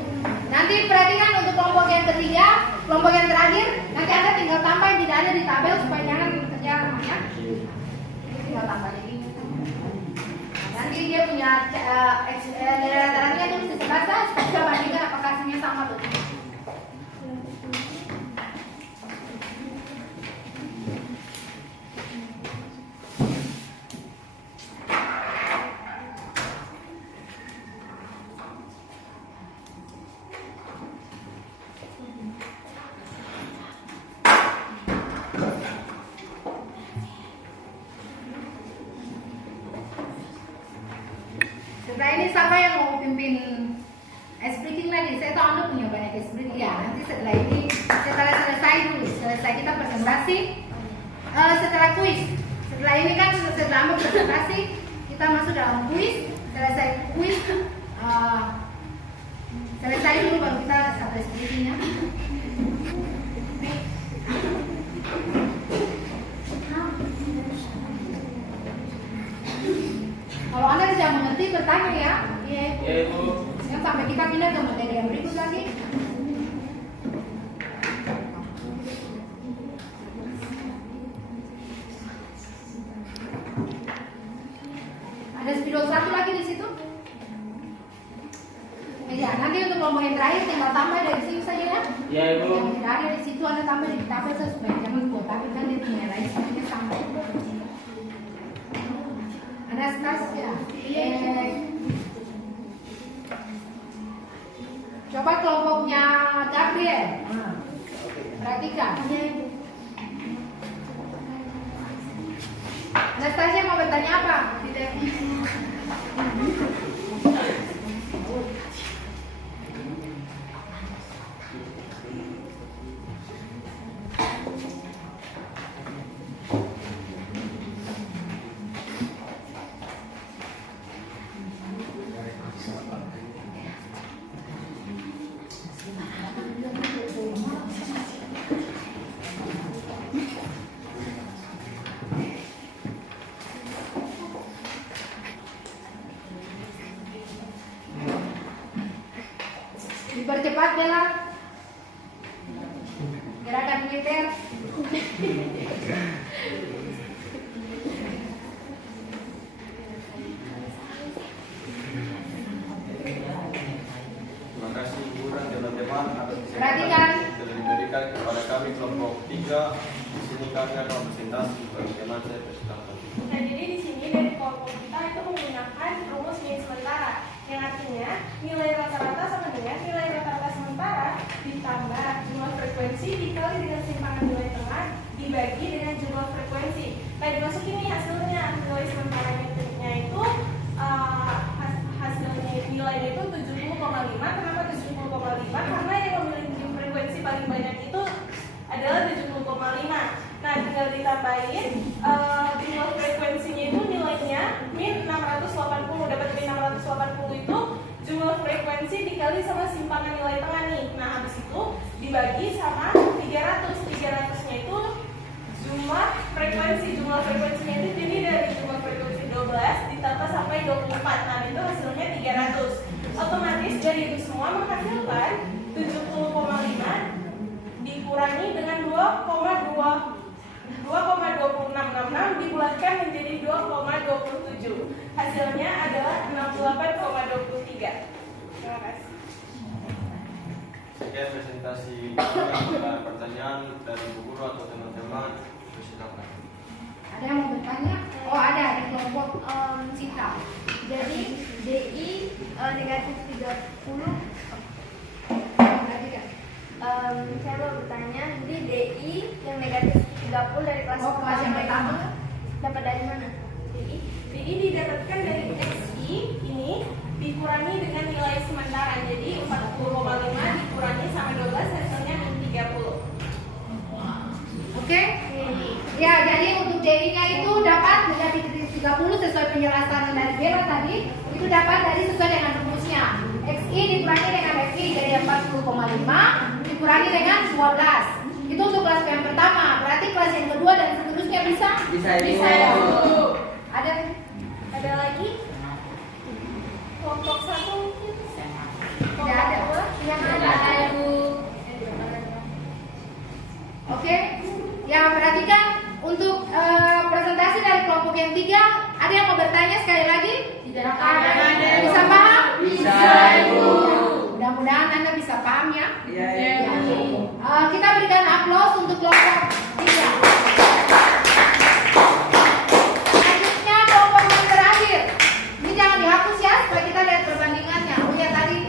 Nanti perhatikan untuk kelompok yang ketiga, kelompok yang terakhir, nanti Anda tinggal tambah yang tidak ada di tabel supaya jangan kerja ya. Tinggal tambah lagi. Nanti dia punya nilai rata-ratanya tulis di sebelah saya, kita bandingkan apakah hasilnya sama atau tidak. Setelah ini siapa yang mau pimpin ice breaking lagi? Saya tahu Anda punya banyak ice breaking ya. Nanti setelah ini, setelah selesai dulu, selesai kita presentasi, setelah kuis. Setelah ini kan setelah Anda presentasi, kita masuk dalam kuis. Selesai kuis, selesai dulu baru kita sampai ice breakingnya. Kalau Anda tidak mengerti bertanya ya. Iya. Ya, Bu. Yang sampai kita pindah ke materi yang berikut lagi. Ada spidol satu lagi di situ. Ya, nanti untuk kelompok yang terakhir tinggal tambah dari sini saja ya. Ya, Ibu. Yang tidak ada di situ Anda tambah di tabel supaya jangan buat tapi kan dia punya lain semuanya sama. Anastasia. Coba kelompoknya Gabriel. Perhatikan. Anastasia mau bertanya apa? Bella. Gerakan militer. Terima kasih Ibu dan teman-teman atas Perhatikan. kesempatan yang diberikan kepada kami kelompok 3. Di sini kami akan presentasi bagaimana saya presentasi. Nah, jadi di sini dari kelompok kita itu menggunakan rumus min sementara, yang artinya nilai rata-rata sama dengan nilai rata-rata sementara ditambah jumlah frekuensi dikali dengan simpangan nilai tengah dibagi dengan jumlah frekuensi. Nah, dimasukin nih hasilnya, nilai sementaranya itu hasilnya nilainya itu 70,5. Kenapa 70,5? Karena yang memiliki frekuensi paling banyak itu adalah 70,5. Nah, tinggal ditambahin jumlah frekuensinya itu nilainya min 680. Dapat min 680 itu jumlah frekuensi dikali sama simpangan nilai tengah nih. Nah, habis itu dibagi sama 300. 300-nya itu jumlah frekuensinya itu jadi dari jumlah frekuensi 12 ditambah sampai 24. Nah, itu hasilnya 300. Otomatis dari itu semua menghasilkan 70,5 dikurangi dengan 2,2666 dibulatkan menjadi 2,27. Hasilnya adalah 68,23. Terima kasih. Sekian presentasi kami. Ada pertanyaan dari Bu Guru atau teman-teman, silakan. Ada yang mau bertanya? Oh, ada di kelompok Cita. Jadi DI negatif 30. Perhatikan. Saya mau bertanya, jadi DI yang negatif 30 dari kelas Oh, kelas yang pertama. dapat dari mana? DI didapatkan dari XI ini dikurangi dengan nilai sementara. Jadi 40,5 dikurangi sama 12 hasilnya min 30. Oke? Ya, jadi untuk DI-nya itu dapat negatif 30 sesuai penjelasan dari Bella tadi. Itu dapat dari sesuai dengan rumusnya. XI dikurangi dengan XI jadi 40,5 dikurangi dengan 12. Itu untuk kelas yang pertama. Berarti kelas yang kedua dan seterusnya bisa? Bisa, ya. Ibu. Ada lagi? Kelompok 1 mungkin? Tidak ada. Yang ada Ibu. Oke. Ya, perhatikan untuk presentasi dari kelompok yang 3. Ada yang mau bertanya sekali lagi? Tidak ada. Bisa paham? Bisa, Ibu. Mudah-mudahan Anda bisa paham ya. Iya, Kita berikan aplaus untuk kelompok 3. Selanjutnya kelompok yang terakhir. Ini jangan dihapus ya, supaya kita lihat perbandingannya. Oh ya tadi.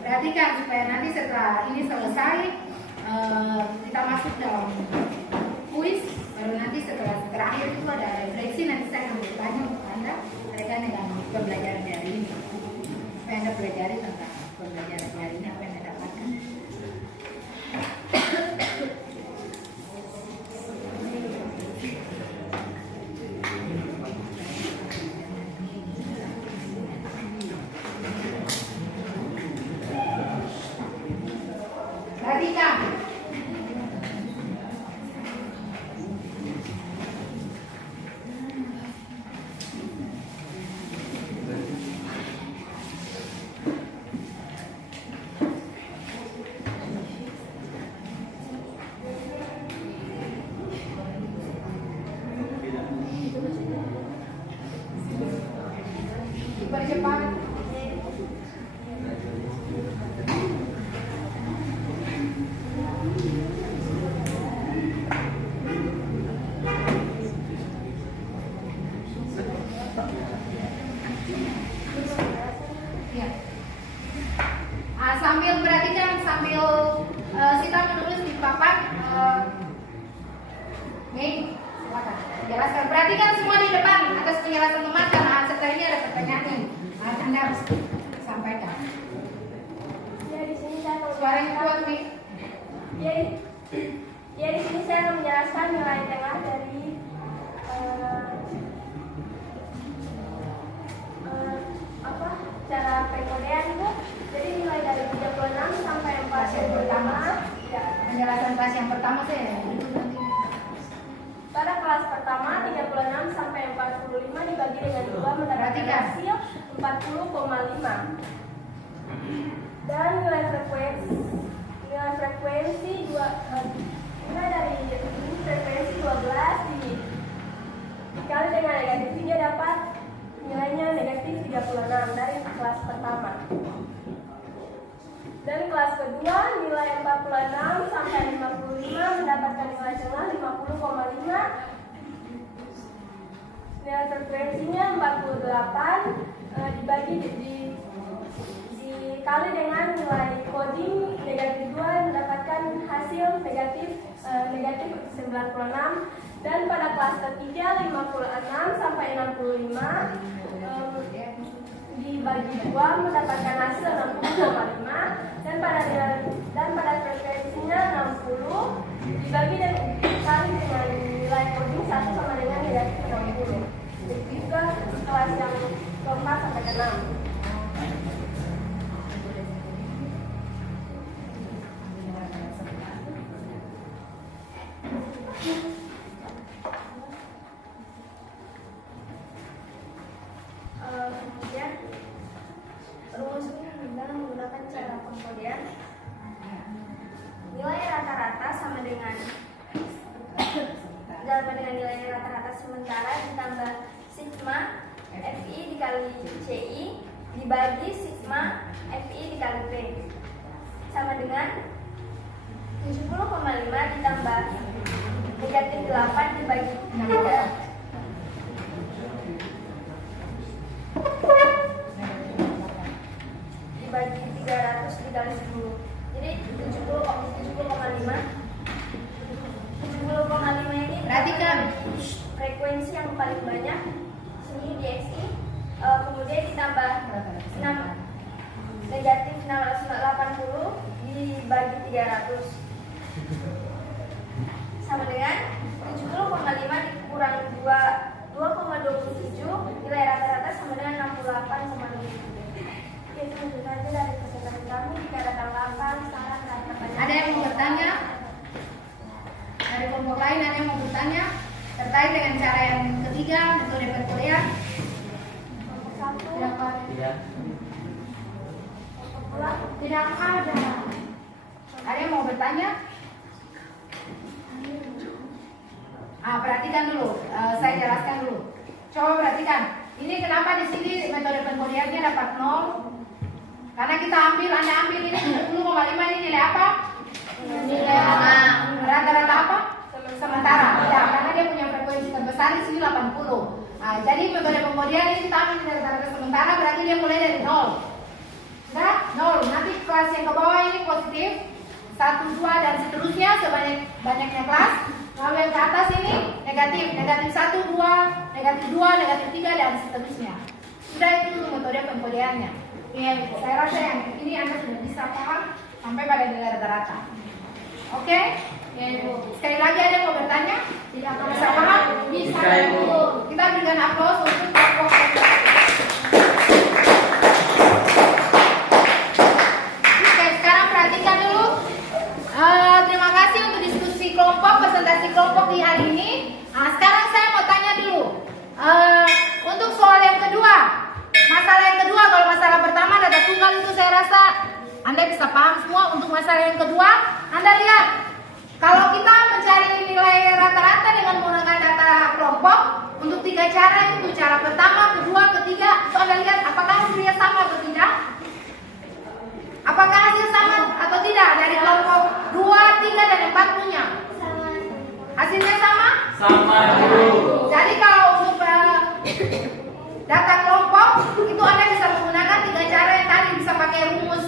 Perhatikan supaya nanti setelah ini selesai kita masuk dalam kuis. Baru nanti setelah terakhir itu ada refleksi. Nanti saya akan bertanya untuk Anda terkait dengan pembelajaran hari ini. Supaya Anda pelajari tentang pembelajaran hari ini apa yang Anda dapatkan. Perhatikan. Dipercepat. Ya. Sambil perhatikan, sambil kita menulis di papan. Nih, silakan jelaskan. Perhatikan semua di depan atas penjelasan teman karena setelah ini ada pertanyaan nih. Anda harus suaranya kuat nih. Ya di sini saya akan menjelaskan nilai tengah dari cara perkodean itu. Jadi nilai dari 36 sampai 45. Ya, penjelasan kelas yang pertama saya. Pada kelas pertama 36 sampai 45 dibagi dengan 2 mendapatkan hasil 40,5. Dan nilai frekuensi dari frekuensi 12 dikali dengan negatif 3 dapat nilainya negatif 36 dari kelas pertama. Dan kelas kedua nilai 46 sampai 55 mendapatkan nilai tengah 50,5. Nilai frekuensinya 48 dibagi dikali dengan nilai coding negatif 2 mendapatkan hasil negatif 96. Dan pada kelas ketiga 56 sampai 65 dibagi 2 mendapatkan hasil 60,5. Dan pada frekuensinya 60 dibagi dan dikali dengan nilai coding 1 sama dengan negatif 60. Jadi juga kelas yang keempat sampai ke 6. Kemudian rumusnya dengan menggunakan cara pengkodean. Nilai rata-rata sama dengan nilai rata-rata sementara ditambah sigma FI dikali CI dibagi sigma FI dikali P sama dengan 70,5 ditambah negatif 8 dibagi 3 dibagi 300 dikali 10. Jadi 70,5 ini Perhatikan frekuensi yang paling banyak sini di XI, kemudian ditambah negatif 680 dibagi 300 sama dengan 70,5 dikurang 2,27 nilai rata-rata sama dengan 68,27. Itu saja dari presentasi kami. Jika ada tanggapan, saran, dan pertanyaan. Ada yang mau bertanya? Dari kelompok lain ada yang mau bertanya terkait dengan cara yang ketiga metode perkuliahan? Tidak ada. Ada yang mau bertanya? Perhatikan dulu, saya jelaskan dulu. Coba perhatikan. Ini kenapa di sini metode perkuliahannya dapat 0? Karena kita Anda ambil ini 10,5 ini nilai apa? Nilai rata-rata apa? Sementara. Ya, karena dia punya frekuensi terbesar di sini 80. Jadi metode pengkodean ini kita ambil dari rata-rata sementara, berarti dia mulai dari 0. Sudah? 0. Nanti kelas yang ke bawah ini positif 1, 2 dan seterusnya sebanyak-banyaknya kelas. Lalu yang ke atas ini negatif 1, 2, negatif 2, negatif 3 dan seterusnya. Sudah, itu metode pengkodeannya. Ya, saya rasa yang ini Anda sudah bisa paham sampai pada nilai rata-rata. Oke? Ya, Ibu. Sekali lagi ada yang mau bertanya? Tidak bisa paham? Bisa, Ibu. Kita berikan aplaus untuk kelompok. Oke, sekarang perhatikan dulu. Terima kasih untuk diskusi kelompok, presentasi kelompok di hari ini. Sekarang saya mau tanya dulu. Untuk soal yang kedua, masalah yang kedua, kalau masalah pertama data tunggal itu saya rasa Anda bisa paham semua. Untuk masalah yang kedua, Anda lihat kalau kita mencari nilai rata-rata dengan menggunakan data kelompok untuk 3 cara itu, cara pertama, kedua, ketiga, itu Anda lihat apakah hasilnya sama atau tidak? Apakah hasil sama atau tidak dari kelompok 2, 3, dan 4 punya? Hasilnya sama? Sama. Jadi kalau untuk data kelompok itu Anda bisa menggunakan 3 cara yang tadi, bisa pakai rumus,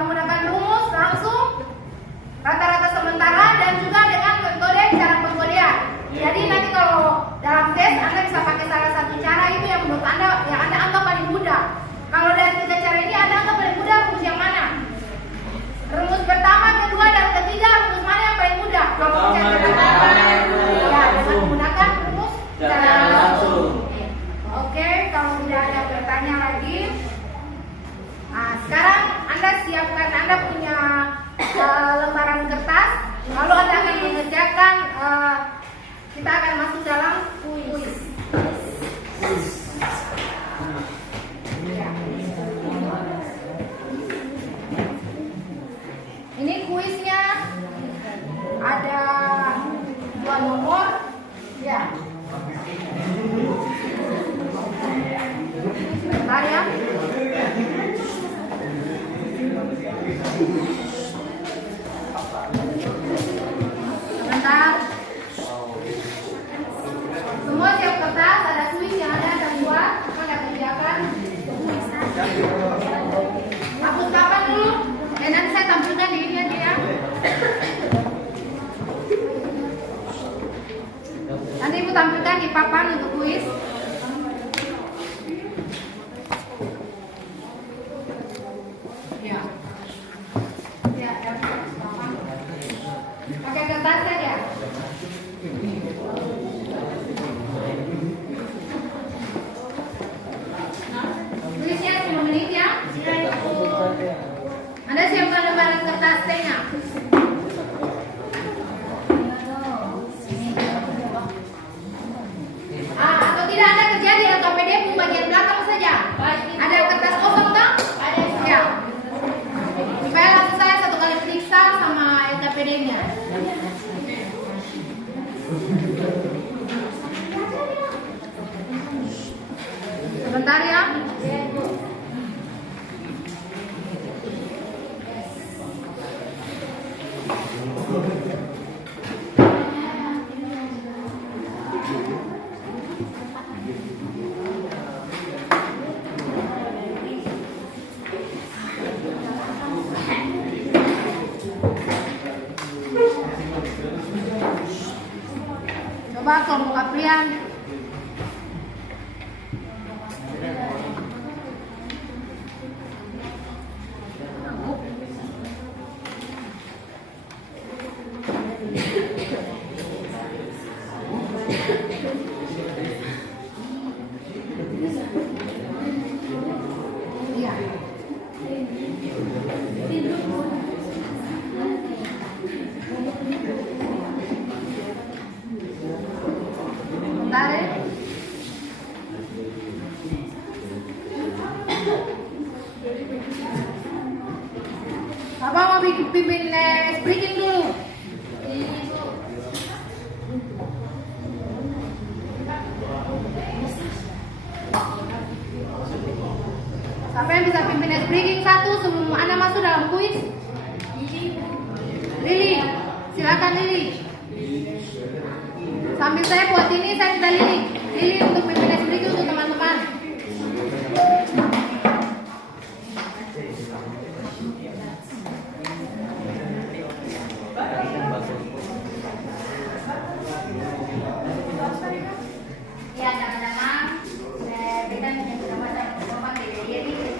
menggunakan rumus langsung rata-rata sementara dan juga dengan metode cara pengkodean. Jadi nanti kalau dalam tes Anda bisa pakai salah satu cara itu yang menurut Anda yang Anda anggap paling mudah. Kalau dari 3 cara ini Anda anggap paling mudah rumus yang mana? Ya. Bentar ya. Sebentar. Semua siap kertas, ada kuis yang ada buat, apa nggak kerjakan? Hapus kapan dulu? Nanti saya tampilkan di ini aja ya. Nanti ibu tampilkan di papan untuk kuis. Ya. Ya, ada papan. Pakai kertas saja. Tulisnya 10 menit ya. Anda siapkan lembaran kertas T-nya. Atau tidak Anda kerja di LKPD bagian belakang saja. Ada kertas kosong toh? Ada. Ya. Supaya langsung saya satu kali periksa sama LKPD-nya. Sebentar ya. Coba kelompok Aprian. Iya. Bentar ya. Abang mau pimpin speaking dulu. Siapa yang bisa pimpin speaking satu sebelum Anda masuk dalam kuis? Lili, silakan Lili. Sambil saya buat ini, saya minta Lili. Lili untuk pimpin speaking untuk teman-teman. Ya, teman-teman, kita bersama-sama dari ini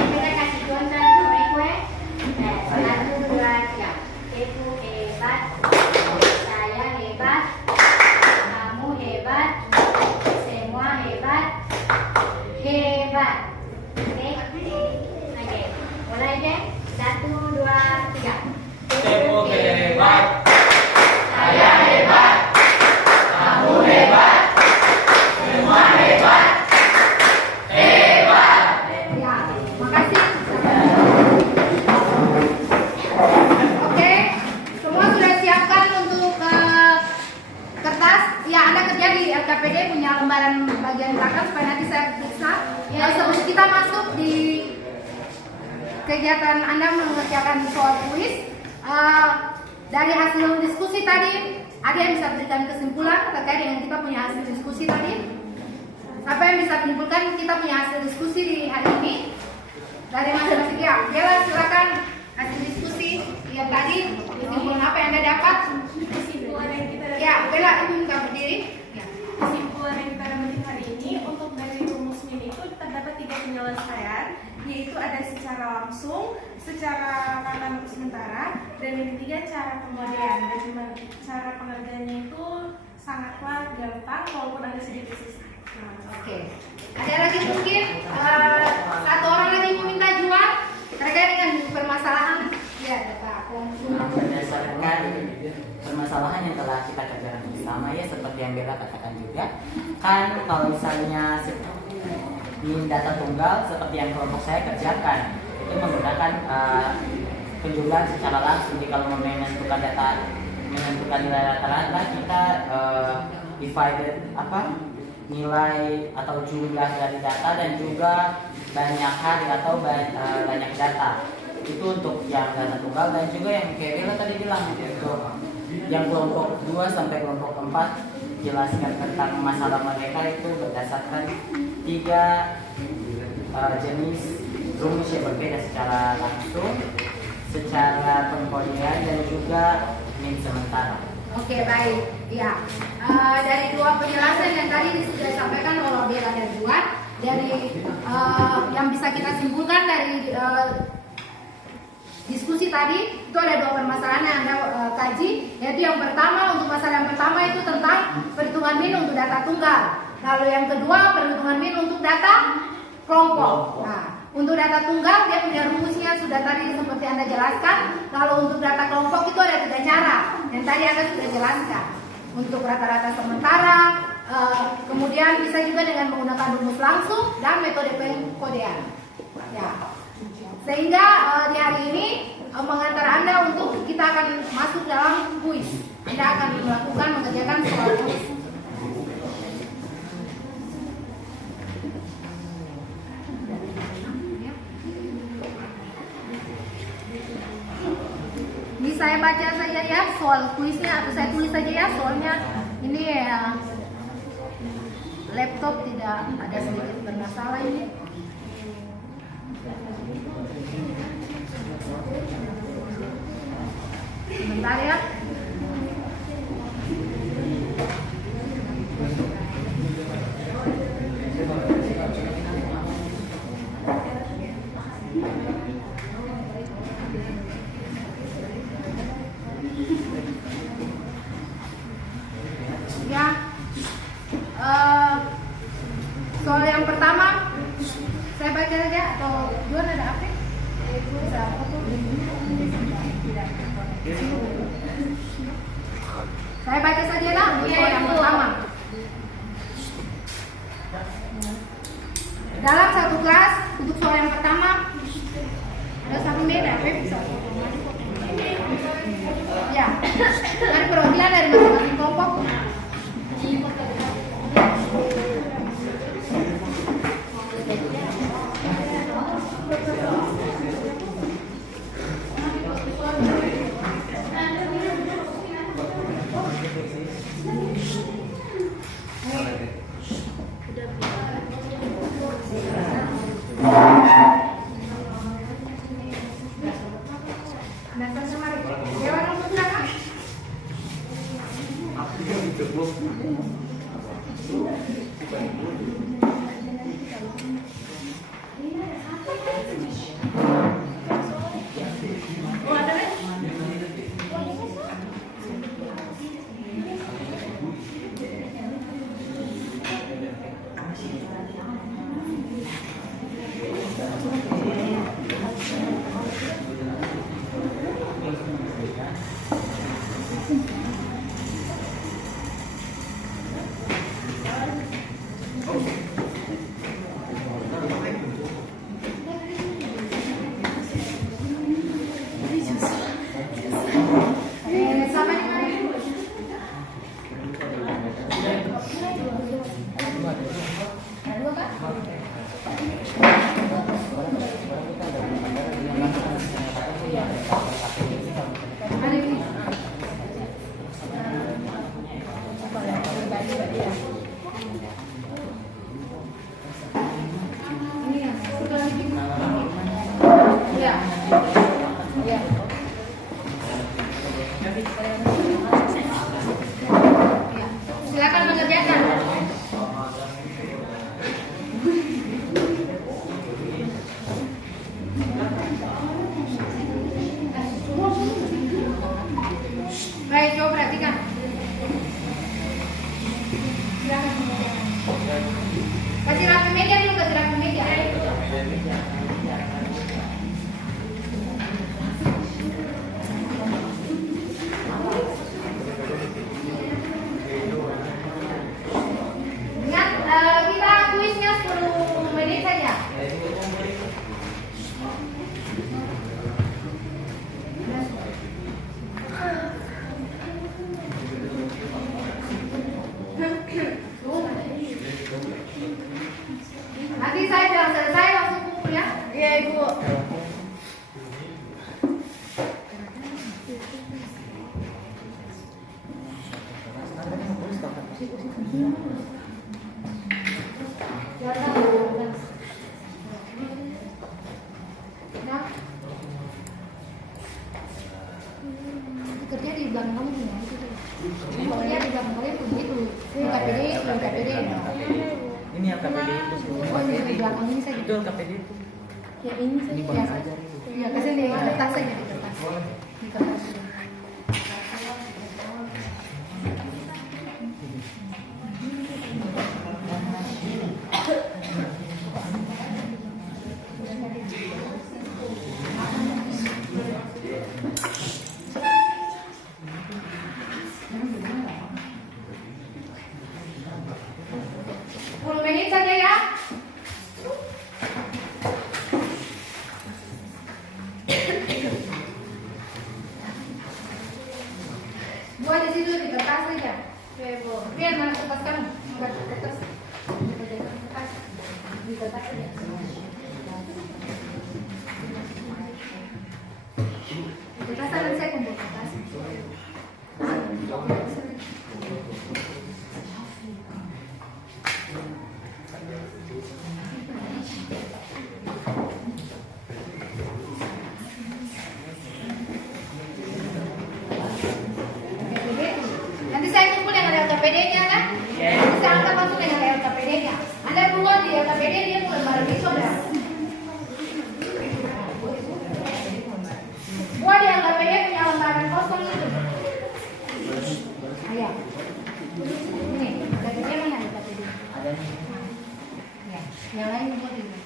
kita kasih contoh sama kue. 1, 2, 3. Ibu hebat, saya hebat, kamu hebat, semua hebat, hebat. Oke, mulai deh. 1, 2, 3. Ibu hebat, saya hebat, kamu hebat, semua hebat, hebat. Ya, makasih. Oke, semua sudah siapkan untuk kertas. Ya, Anda kerja di LKPD punya lembaran bagian belakang supaya nanti saya periksa. Ya, sebelum kita masuk di kegiatan Anda mengerjakan soal kuis, dari hasil diskusi tadi, ada yang bisa berikan kesimpulan terkait dengan kita punya hasil diskusi tadi? Siapa yang bisa menyimpulkan kita punya hasil diskusi di hari ini? Dari masing-masing ya, Bella silakan hasil diskusi yang tadi, kesimpulan apa yang Anda dapat? Kesimpulan yang kita dapat. Ya, Bella ibu minta berdiri. Ya. Kesimpulan yang kita dapat hari ini untuk dari rumus min itu terdapat 3 penyelesaian, yaitu ada secara langsung, secara kata sementara, dan yang ketiga cara pengerjaan. Dan cara pengerjaannya itu sangatlah gampang walaupun ada sedikit susah. Oke. Ada lagi mungkin satu orang lagi meminta jual terkait dengan permasalahan. Ya, Pak. Berdasarkan permasalahan yang telah kita kerjakan bersama ya, seperti yang Bella katakan juga, kan kalau misalnya min data tunggal seperti yang kelompok saya kerjakan itu menggunakan penjumlahan secara langsung. Jadi kalau menentukan nilai rata-rata kita divided nilai atau jumlah dari data dan juga banyak hari atau banyak data. Itu untuk yang data tunggal dan juga yang kayak Rila tadi bilang untuk yang kelompok 2 sampai kelompok 4 jelaskan tentang masalah mereka itu berdasarkan 3 jenis rumus yang berbeda secara langsung, secara pengkodean dan juga min sementara. Oke, baik. Ya, dari 2 penjelasan yang tadi sudah disampaikan oleh Bella dan Juan, dari yang bisa kita simpulkan dari diskusi tadi itu ada 2 permasalahan yang Anda kaji, yaitu yang pertama, untuk masalah yang pertama itu tentang perhitungan min untuk data tunggal. Lalu yang kedua, perhitungan min untuk data kelompok. Nah, untuk data tunggal dia punya rumusnya sudah tadi seperti Anda jelaskan. Kalau untuk data kelompok itu ada 3 cara yang tadi Anda sudah jelaskan. Untuk rata-rata sementara, kemudian bisa juga dengan menggunakan rumus langsung dan metode pengkodean. Ya. Sehingga di hari ini mengantar Anda untuk kita akan masuk dalam kuis. Anda akan mengerjakan soal kuis. Ini saya baca saja ya soal kuisnya, atau saya tulis saja ya soalnya ini laptop tidak ada sedikit bermasalah ini. Sebentar ya. Ya. Soal yang pertama saya baca saja atau Juan ada apa? Bisa foto. Saya baca saja lah untuk soal yang pertama. Dalam satu kelas untuk soal yang pertama ada 1 meter, bisa ya. Dari perwakilan dari masing-masing kelompok. Silakan mengerjakan. Baik, coba perhatikan. Silakan mengerjakan. Kasih rapi meja dulu, kasih rapi meja. Nah, kerja di belakang kamu gimana? Pokoknya di belakang kalian begitu. KPD. Ini yang KPD itu. Oh, ini di belakang ini saja. Itu KPD itu. Ya ini saja. Ini bang ajar ini. Iya, kasih di kertas saja di kertas. Di kertas. Buat di situ di kertas saja. Biar mana kertas kamu? Buat kertas. Di kertas saja. Di kertas nanti saya kumpul kertas. Nanti saya kumpul yang ada LKPD-nya kan? Nanti saya angkat langsung yang ada LKPD-nya. Anda buat di LKPD dia bukan barang itu dah. Buat di LKPD punya lembaran kosong itu. Ayo. Ini LKPD mana LKPD? Ada. Ya, yang lain buat ini.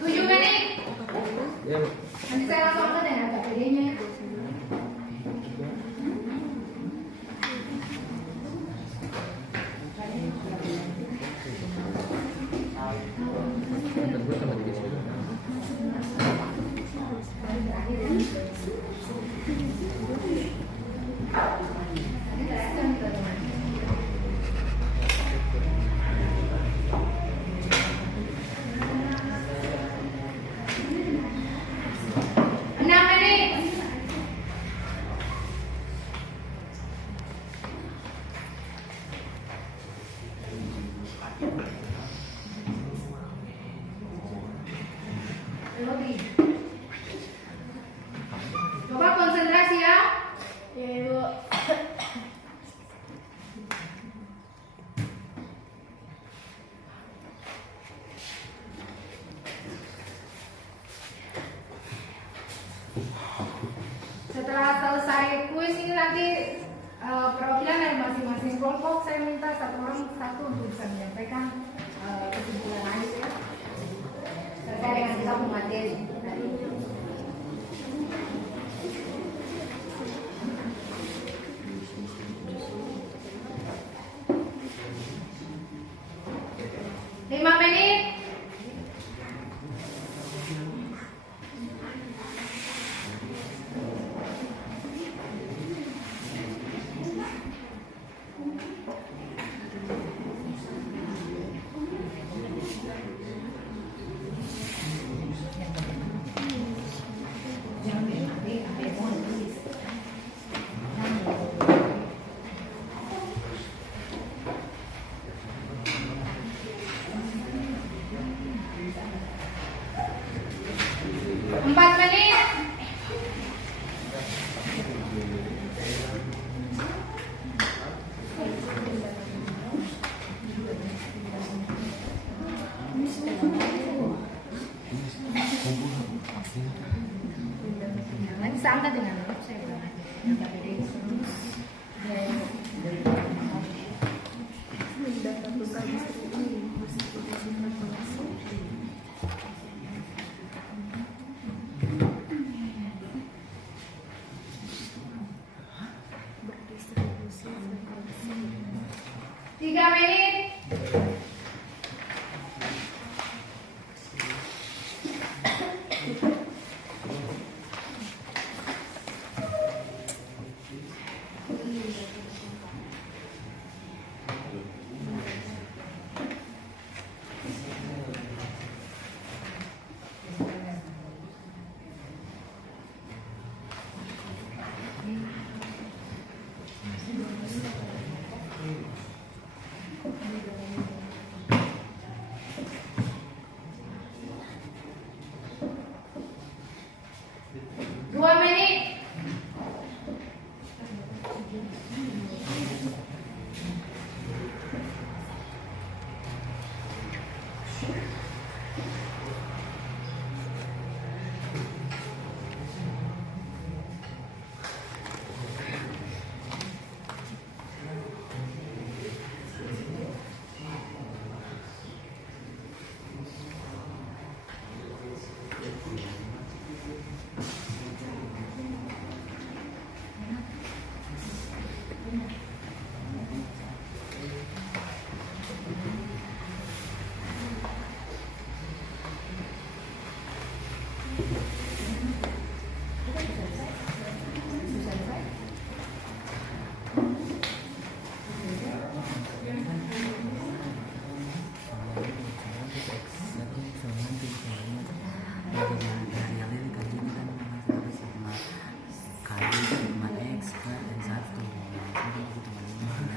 Tujuh menit. Nanti saya langsung angkat dengan LKPD-nya. Coba konsentrasi ya. Ibu. Setelah selesai kuis ini nanti perwakilan dari masing-masing kelompok saya minta satu orang satu untuk bisa menyampaikan kesimpulan akhir ya terkait dengan kita materi tadi. Lima menit. Nanti saya angkat dengan saya bilang aja.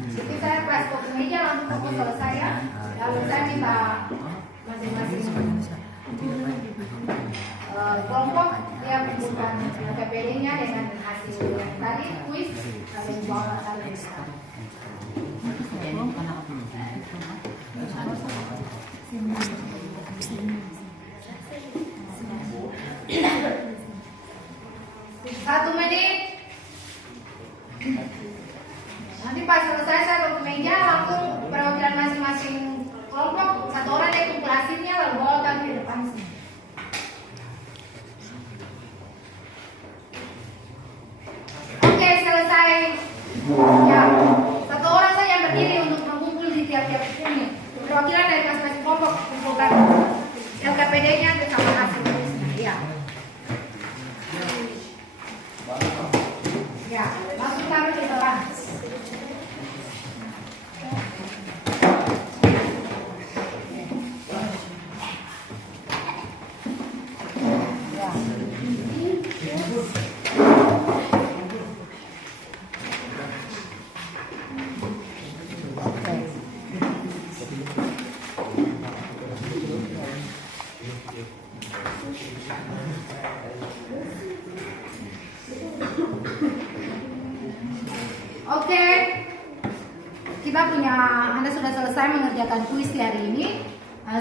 Jadi saya kelas ke meja langsung fokus selesai ya. Lalu saya minta masing-masing kelompok yang bukan PPD-nya dengan hasil yang tadi kuis kalian bawa kalian. Satu menit. Nanti pas selesai saya ke meja langsung perwakilan masing-masing kelompok satu orang yang kumpul hasilnya lalu bawakan ke depan sini. Oke, selesai. Ya, satu orang saja yang berdiri untuk mengumpul di tiap-tiap ini. Perwakilan dari masing-masing kelompok kumpulkan LKPD-nya bersama hasil tulisnya. Ya. Ya, langsung taruh di depan. Oke, kita punya, Anda sudah selesai mengerjakan kuis di hari ini.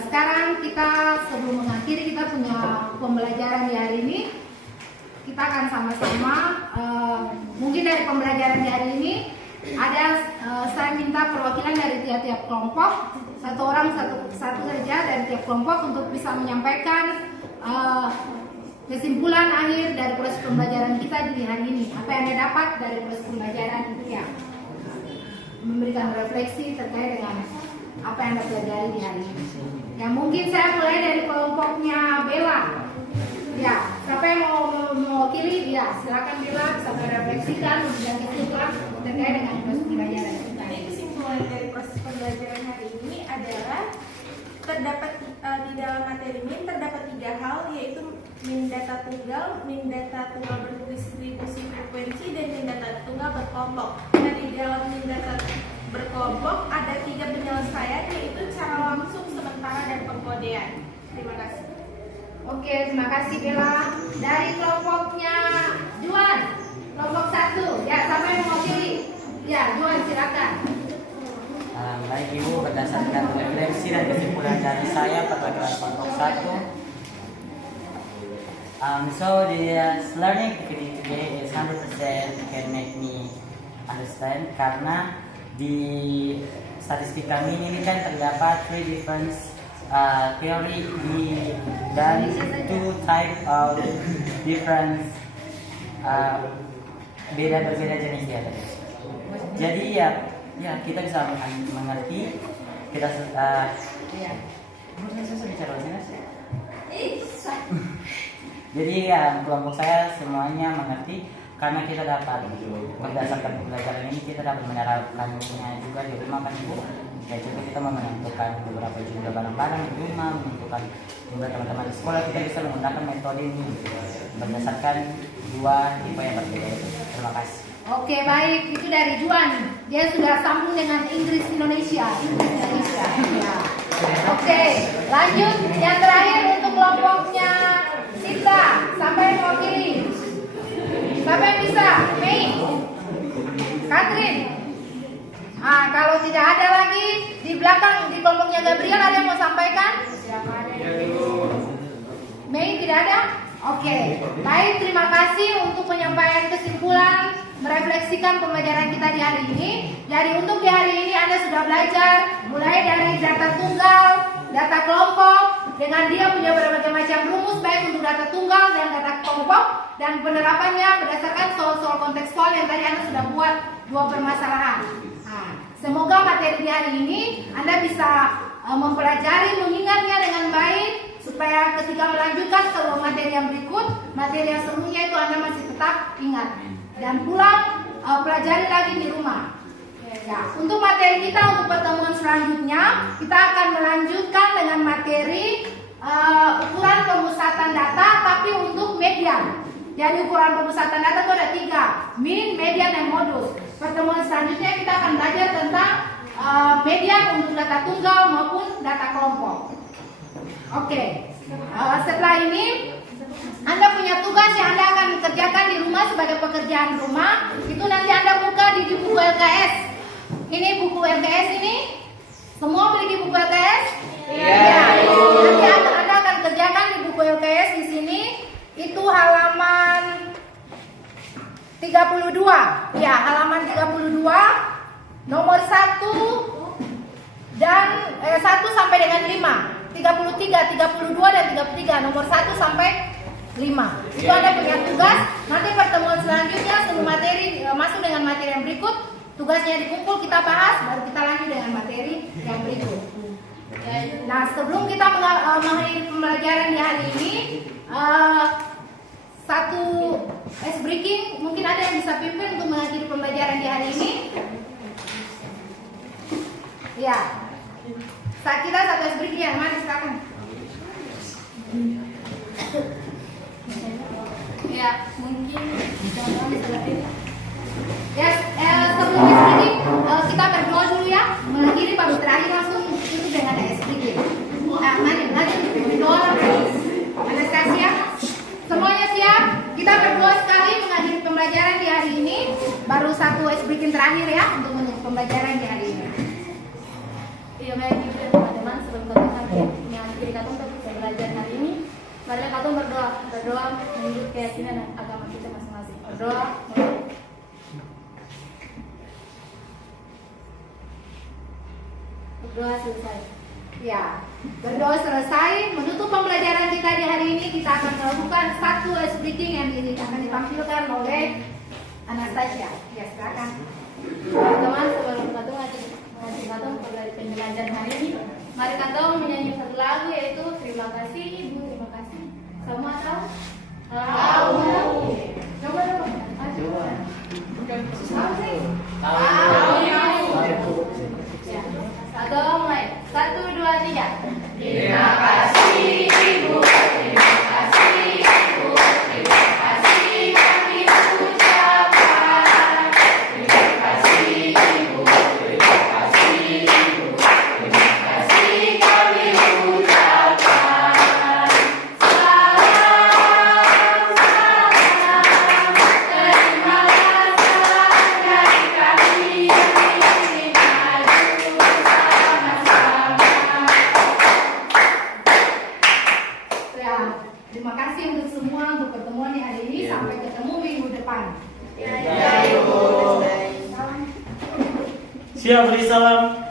Sekarang kita sebelum mengakhiri kita punya pembelajaran di hari ini. Kita akan sama-sama, mungkin dari pembelajaran di hari ini ada saya minta perwakilan dari tiap-tiap kelompok, satu orang satu saja dari tiap kelompok untuk bisa menyampaikan kesimpulan akhir dari proses pembelajaran kita di hari ini. Apa yang Anda dapat dari proses pembelajaran ya, memberikan refleksi terkait dengan apa yang Anda pelajari di hari ini. Ya, mungkin saya mulai dari kelompoknya Bella. Ya, siapa yang mau mewakili? Ya, silakan Bella bisa merefleksikan dan kesimpulan terkait dengan proses pembelajaran kita. Jadi kesimpulan dari proses pembelajaran hari ini adalah terdapat di dalam materi ini terdapat 3 hal, yaitu min data tunggal berdistribusi frekuensi, dan min data tunggal berkelompok. Nah, di dalam min data berkelompok ada 3 penyelesaian, yaitu cara langsung, sementara, dan pengkodean. Terima kasih. Oke, terima kasih Bella. Dari kelompoknya Juan, kelompok 1. Ya, siapa yang mewakili? Ya, Juan silakan. Baik Ibu, berdasarkan refleksi dan kesimpulan dari saya pada kelas kelompok 1. So the learning activity today is 100% can make me understand, karena di statistik kami ini kan terdapat 3 different theory dan 2 type of different berbeda jenis ya tadi. Jadi ya kita bisa mengerti, kita jadi ya kelompok saya semuanya mengerti, karena kita dapat berdasarkan pembelajaran ini kita dapat menerapkannya juga di rumah kan Ibu. Ya juga kita mau menentukan beberapa jumlah barang-barang di rumah, menentukan jumlah teman-teman di sekolah, kita bisa menggunakan metode ini berdasarkan 2 tipe yang berbeda itu. Terima kasih. Oke, baik, itu dari Juan. Dia sudah sambung dengan Inggris Indonesia. Ya. Oke, lanjut yang terakhir untuk kelompoknya Sinta. Sampai mewakili. Siapa yang bisa? Mei, Katrin. Kalau tidak ada lagi di belakang di kelompoknya Gabriel, ada yang mau sampaikan? tidak ada? Oke, baik, terima kasih untuk penyampaian kesimpulan merefleksikan pembelajaran kita di hari ini. Jadi untuk di hari ini Anda sudah belajar mulai dari data tunggal, data kelompok, dengan dia punya berbagai macam rumus baik untuk data tunggal dan data kelompok, dan penerapannya berdasarkan soal-soal kontekstual yang tadi Anda sudah buat 2 permasalahan. Nah, semoga materi di hari ini Anda bisa mempelajari, mengingatnya dengan baik, supaya ketika melanjutkan ke materi yang berikut, materi yang serunya itu Anda masih tetap ingat. Dan pulang pelajari lagi di rumah. Ya, untuk materi kita untuk pertemuan selanjutnya, kita akan melanjutkan dengan materi ukuran pemusatan data, tapi untuk median. Jadi ukuran pemusatan data itu ada 3, mean, median, dan modus. Pertemuan selanjutnya kita akan belajar tentang median untuk data tunggal maupun data kelompok. Oke, setelah ini Anda punya tugas yang Anda akan kerjakan di rumah sebagai pekerjaan rumah. Itu nanti Anda buka di buku LKS. Ini buku LKS ini. Semua memiliki buku LKS? Iya. Nanti Anda akan kerjakan di buku LKS di sini. Itu halaman 32. Ya, halaman 32. Nomor 1 dan 1 sampai dengan 5. 33, 32 dan 33, nomor 1 sampai 5. Itu Anda punya tugas. Nanti pertemuan selanjutnya semua materi masuk dengan materi yang berikut. Tugasnya dikumpul, kita bahas, baru kita lanjut dengan materi yang berikut. Nah, sebelum kita mengakhiri pembelajaran di hari ini, satu ice breaking, mungkin ada yang bisa pimpin untuk mengakhiri pembelajaran di hari ini. Ya, saat kita satu ice breaking yang mana silakan. Ya, mungkin ya, sebelum ice breaking kita berdoa dulu ya, mengakhiri baru terakhir langsung itu dengan ice breaking. Nanti berdoa. Anastasia, semuanya siap? Kita berdoa sekali mengakhiri pembelajaran di hari ini, baru satu ice breaking terakhir ya untuk menutup pembelajaran di hari ini. Iya, baik teman-teman, sebelum kita mengakhiri kata untuk belajar hari ini, mari kita berdoa menurut keyakinan dan agama kita masing-masing. Berdoa. Berdoa selesai. Ya, berdoa selesai. Menutup pembelajaran kita di hari ini, kita akan melakukan satu ice breaking yang akan ditampilkan oleh Anastasia. Ya, silakan. Teman-teman, sebelum kita mengakhiri kata untuk pembelajaran hari ini, mari kita menyanyi satu lagu yaitu Terima Kasih Ibu, Terima Kasih. Semua tahu? Tahu. Coba dong. Tahu sih? Tahu. Ya. Mulai. 1, 2, 3. Terima kasih Ibu, terima kasih Ibu, terima kasih kami ucapkan. Terima kasih Ibu, terima kasih Ibu, terima kasih kami ucapkan. Salam, terima kasih dari kami yang ingin maju sama-sama. Ya, terima kasih untuk semua untuk pertemuan di hari ini. Sampai ketemu minggu depan. Siap, beri salam.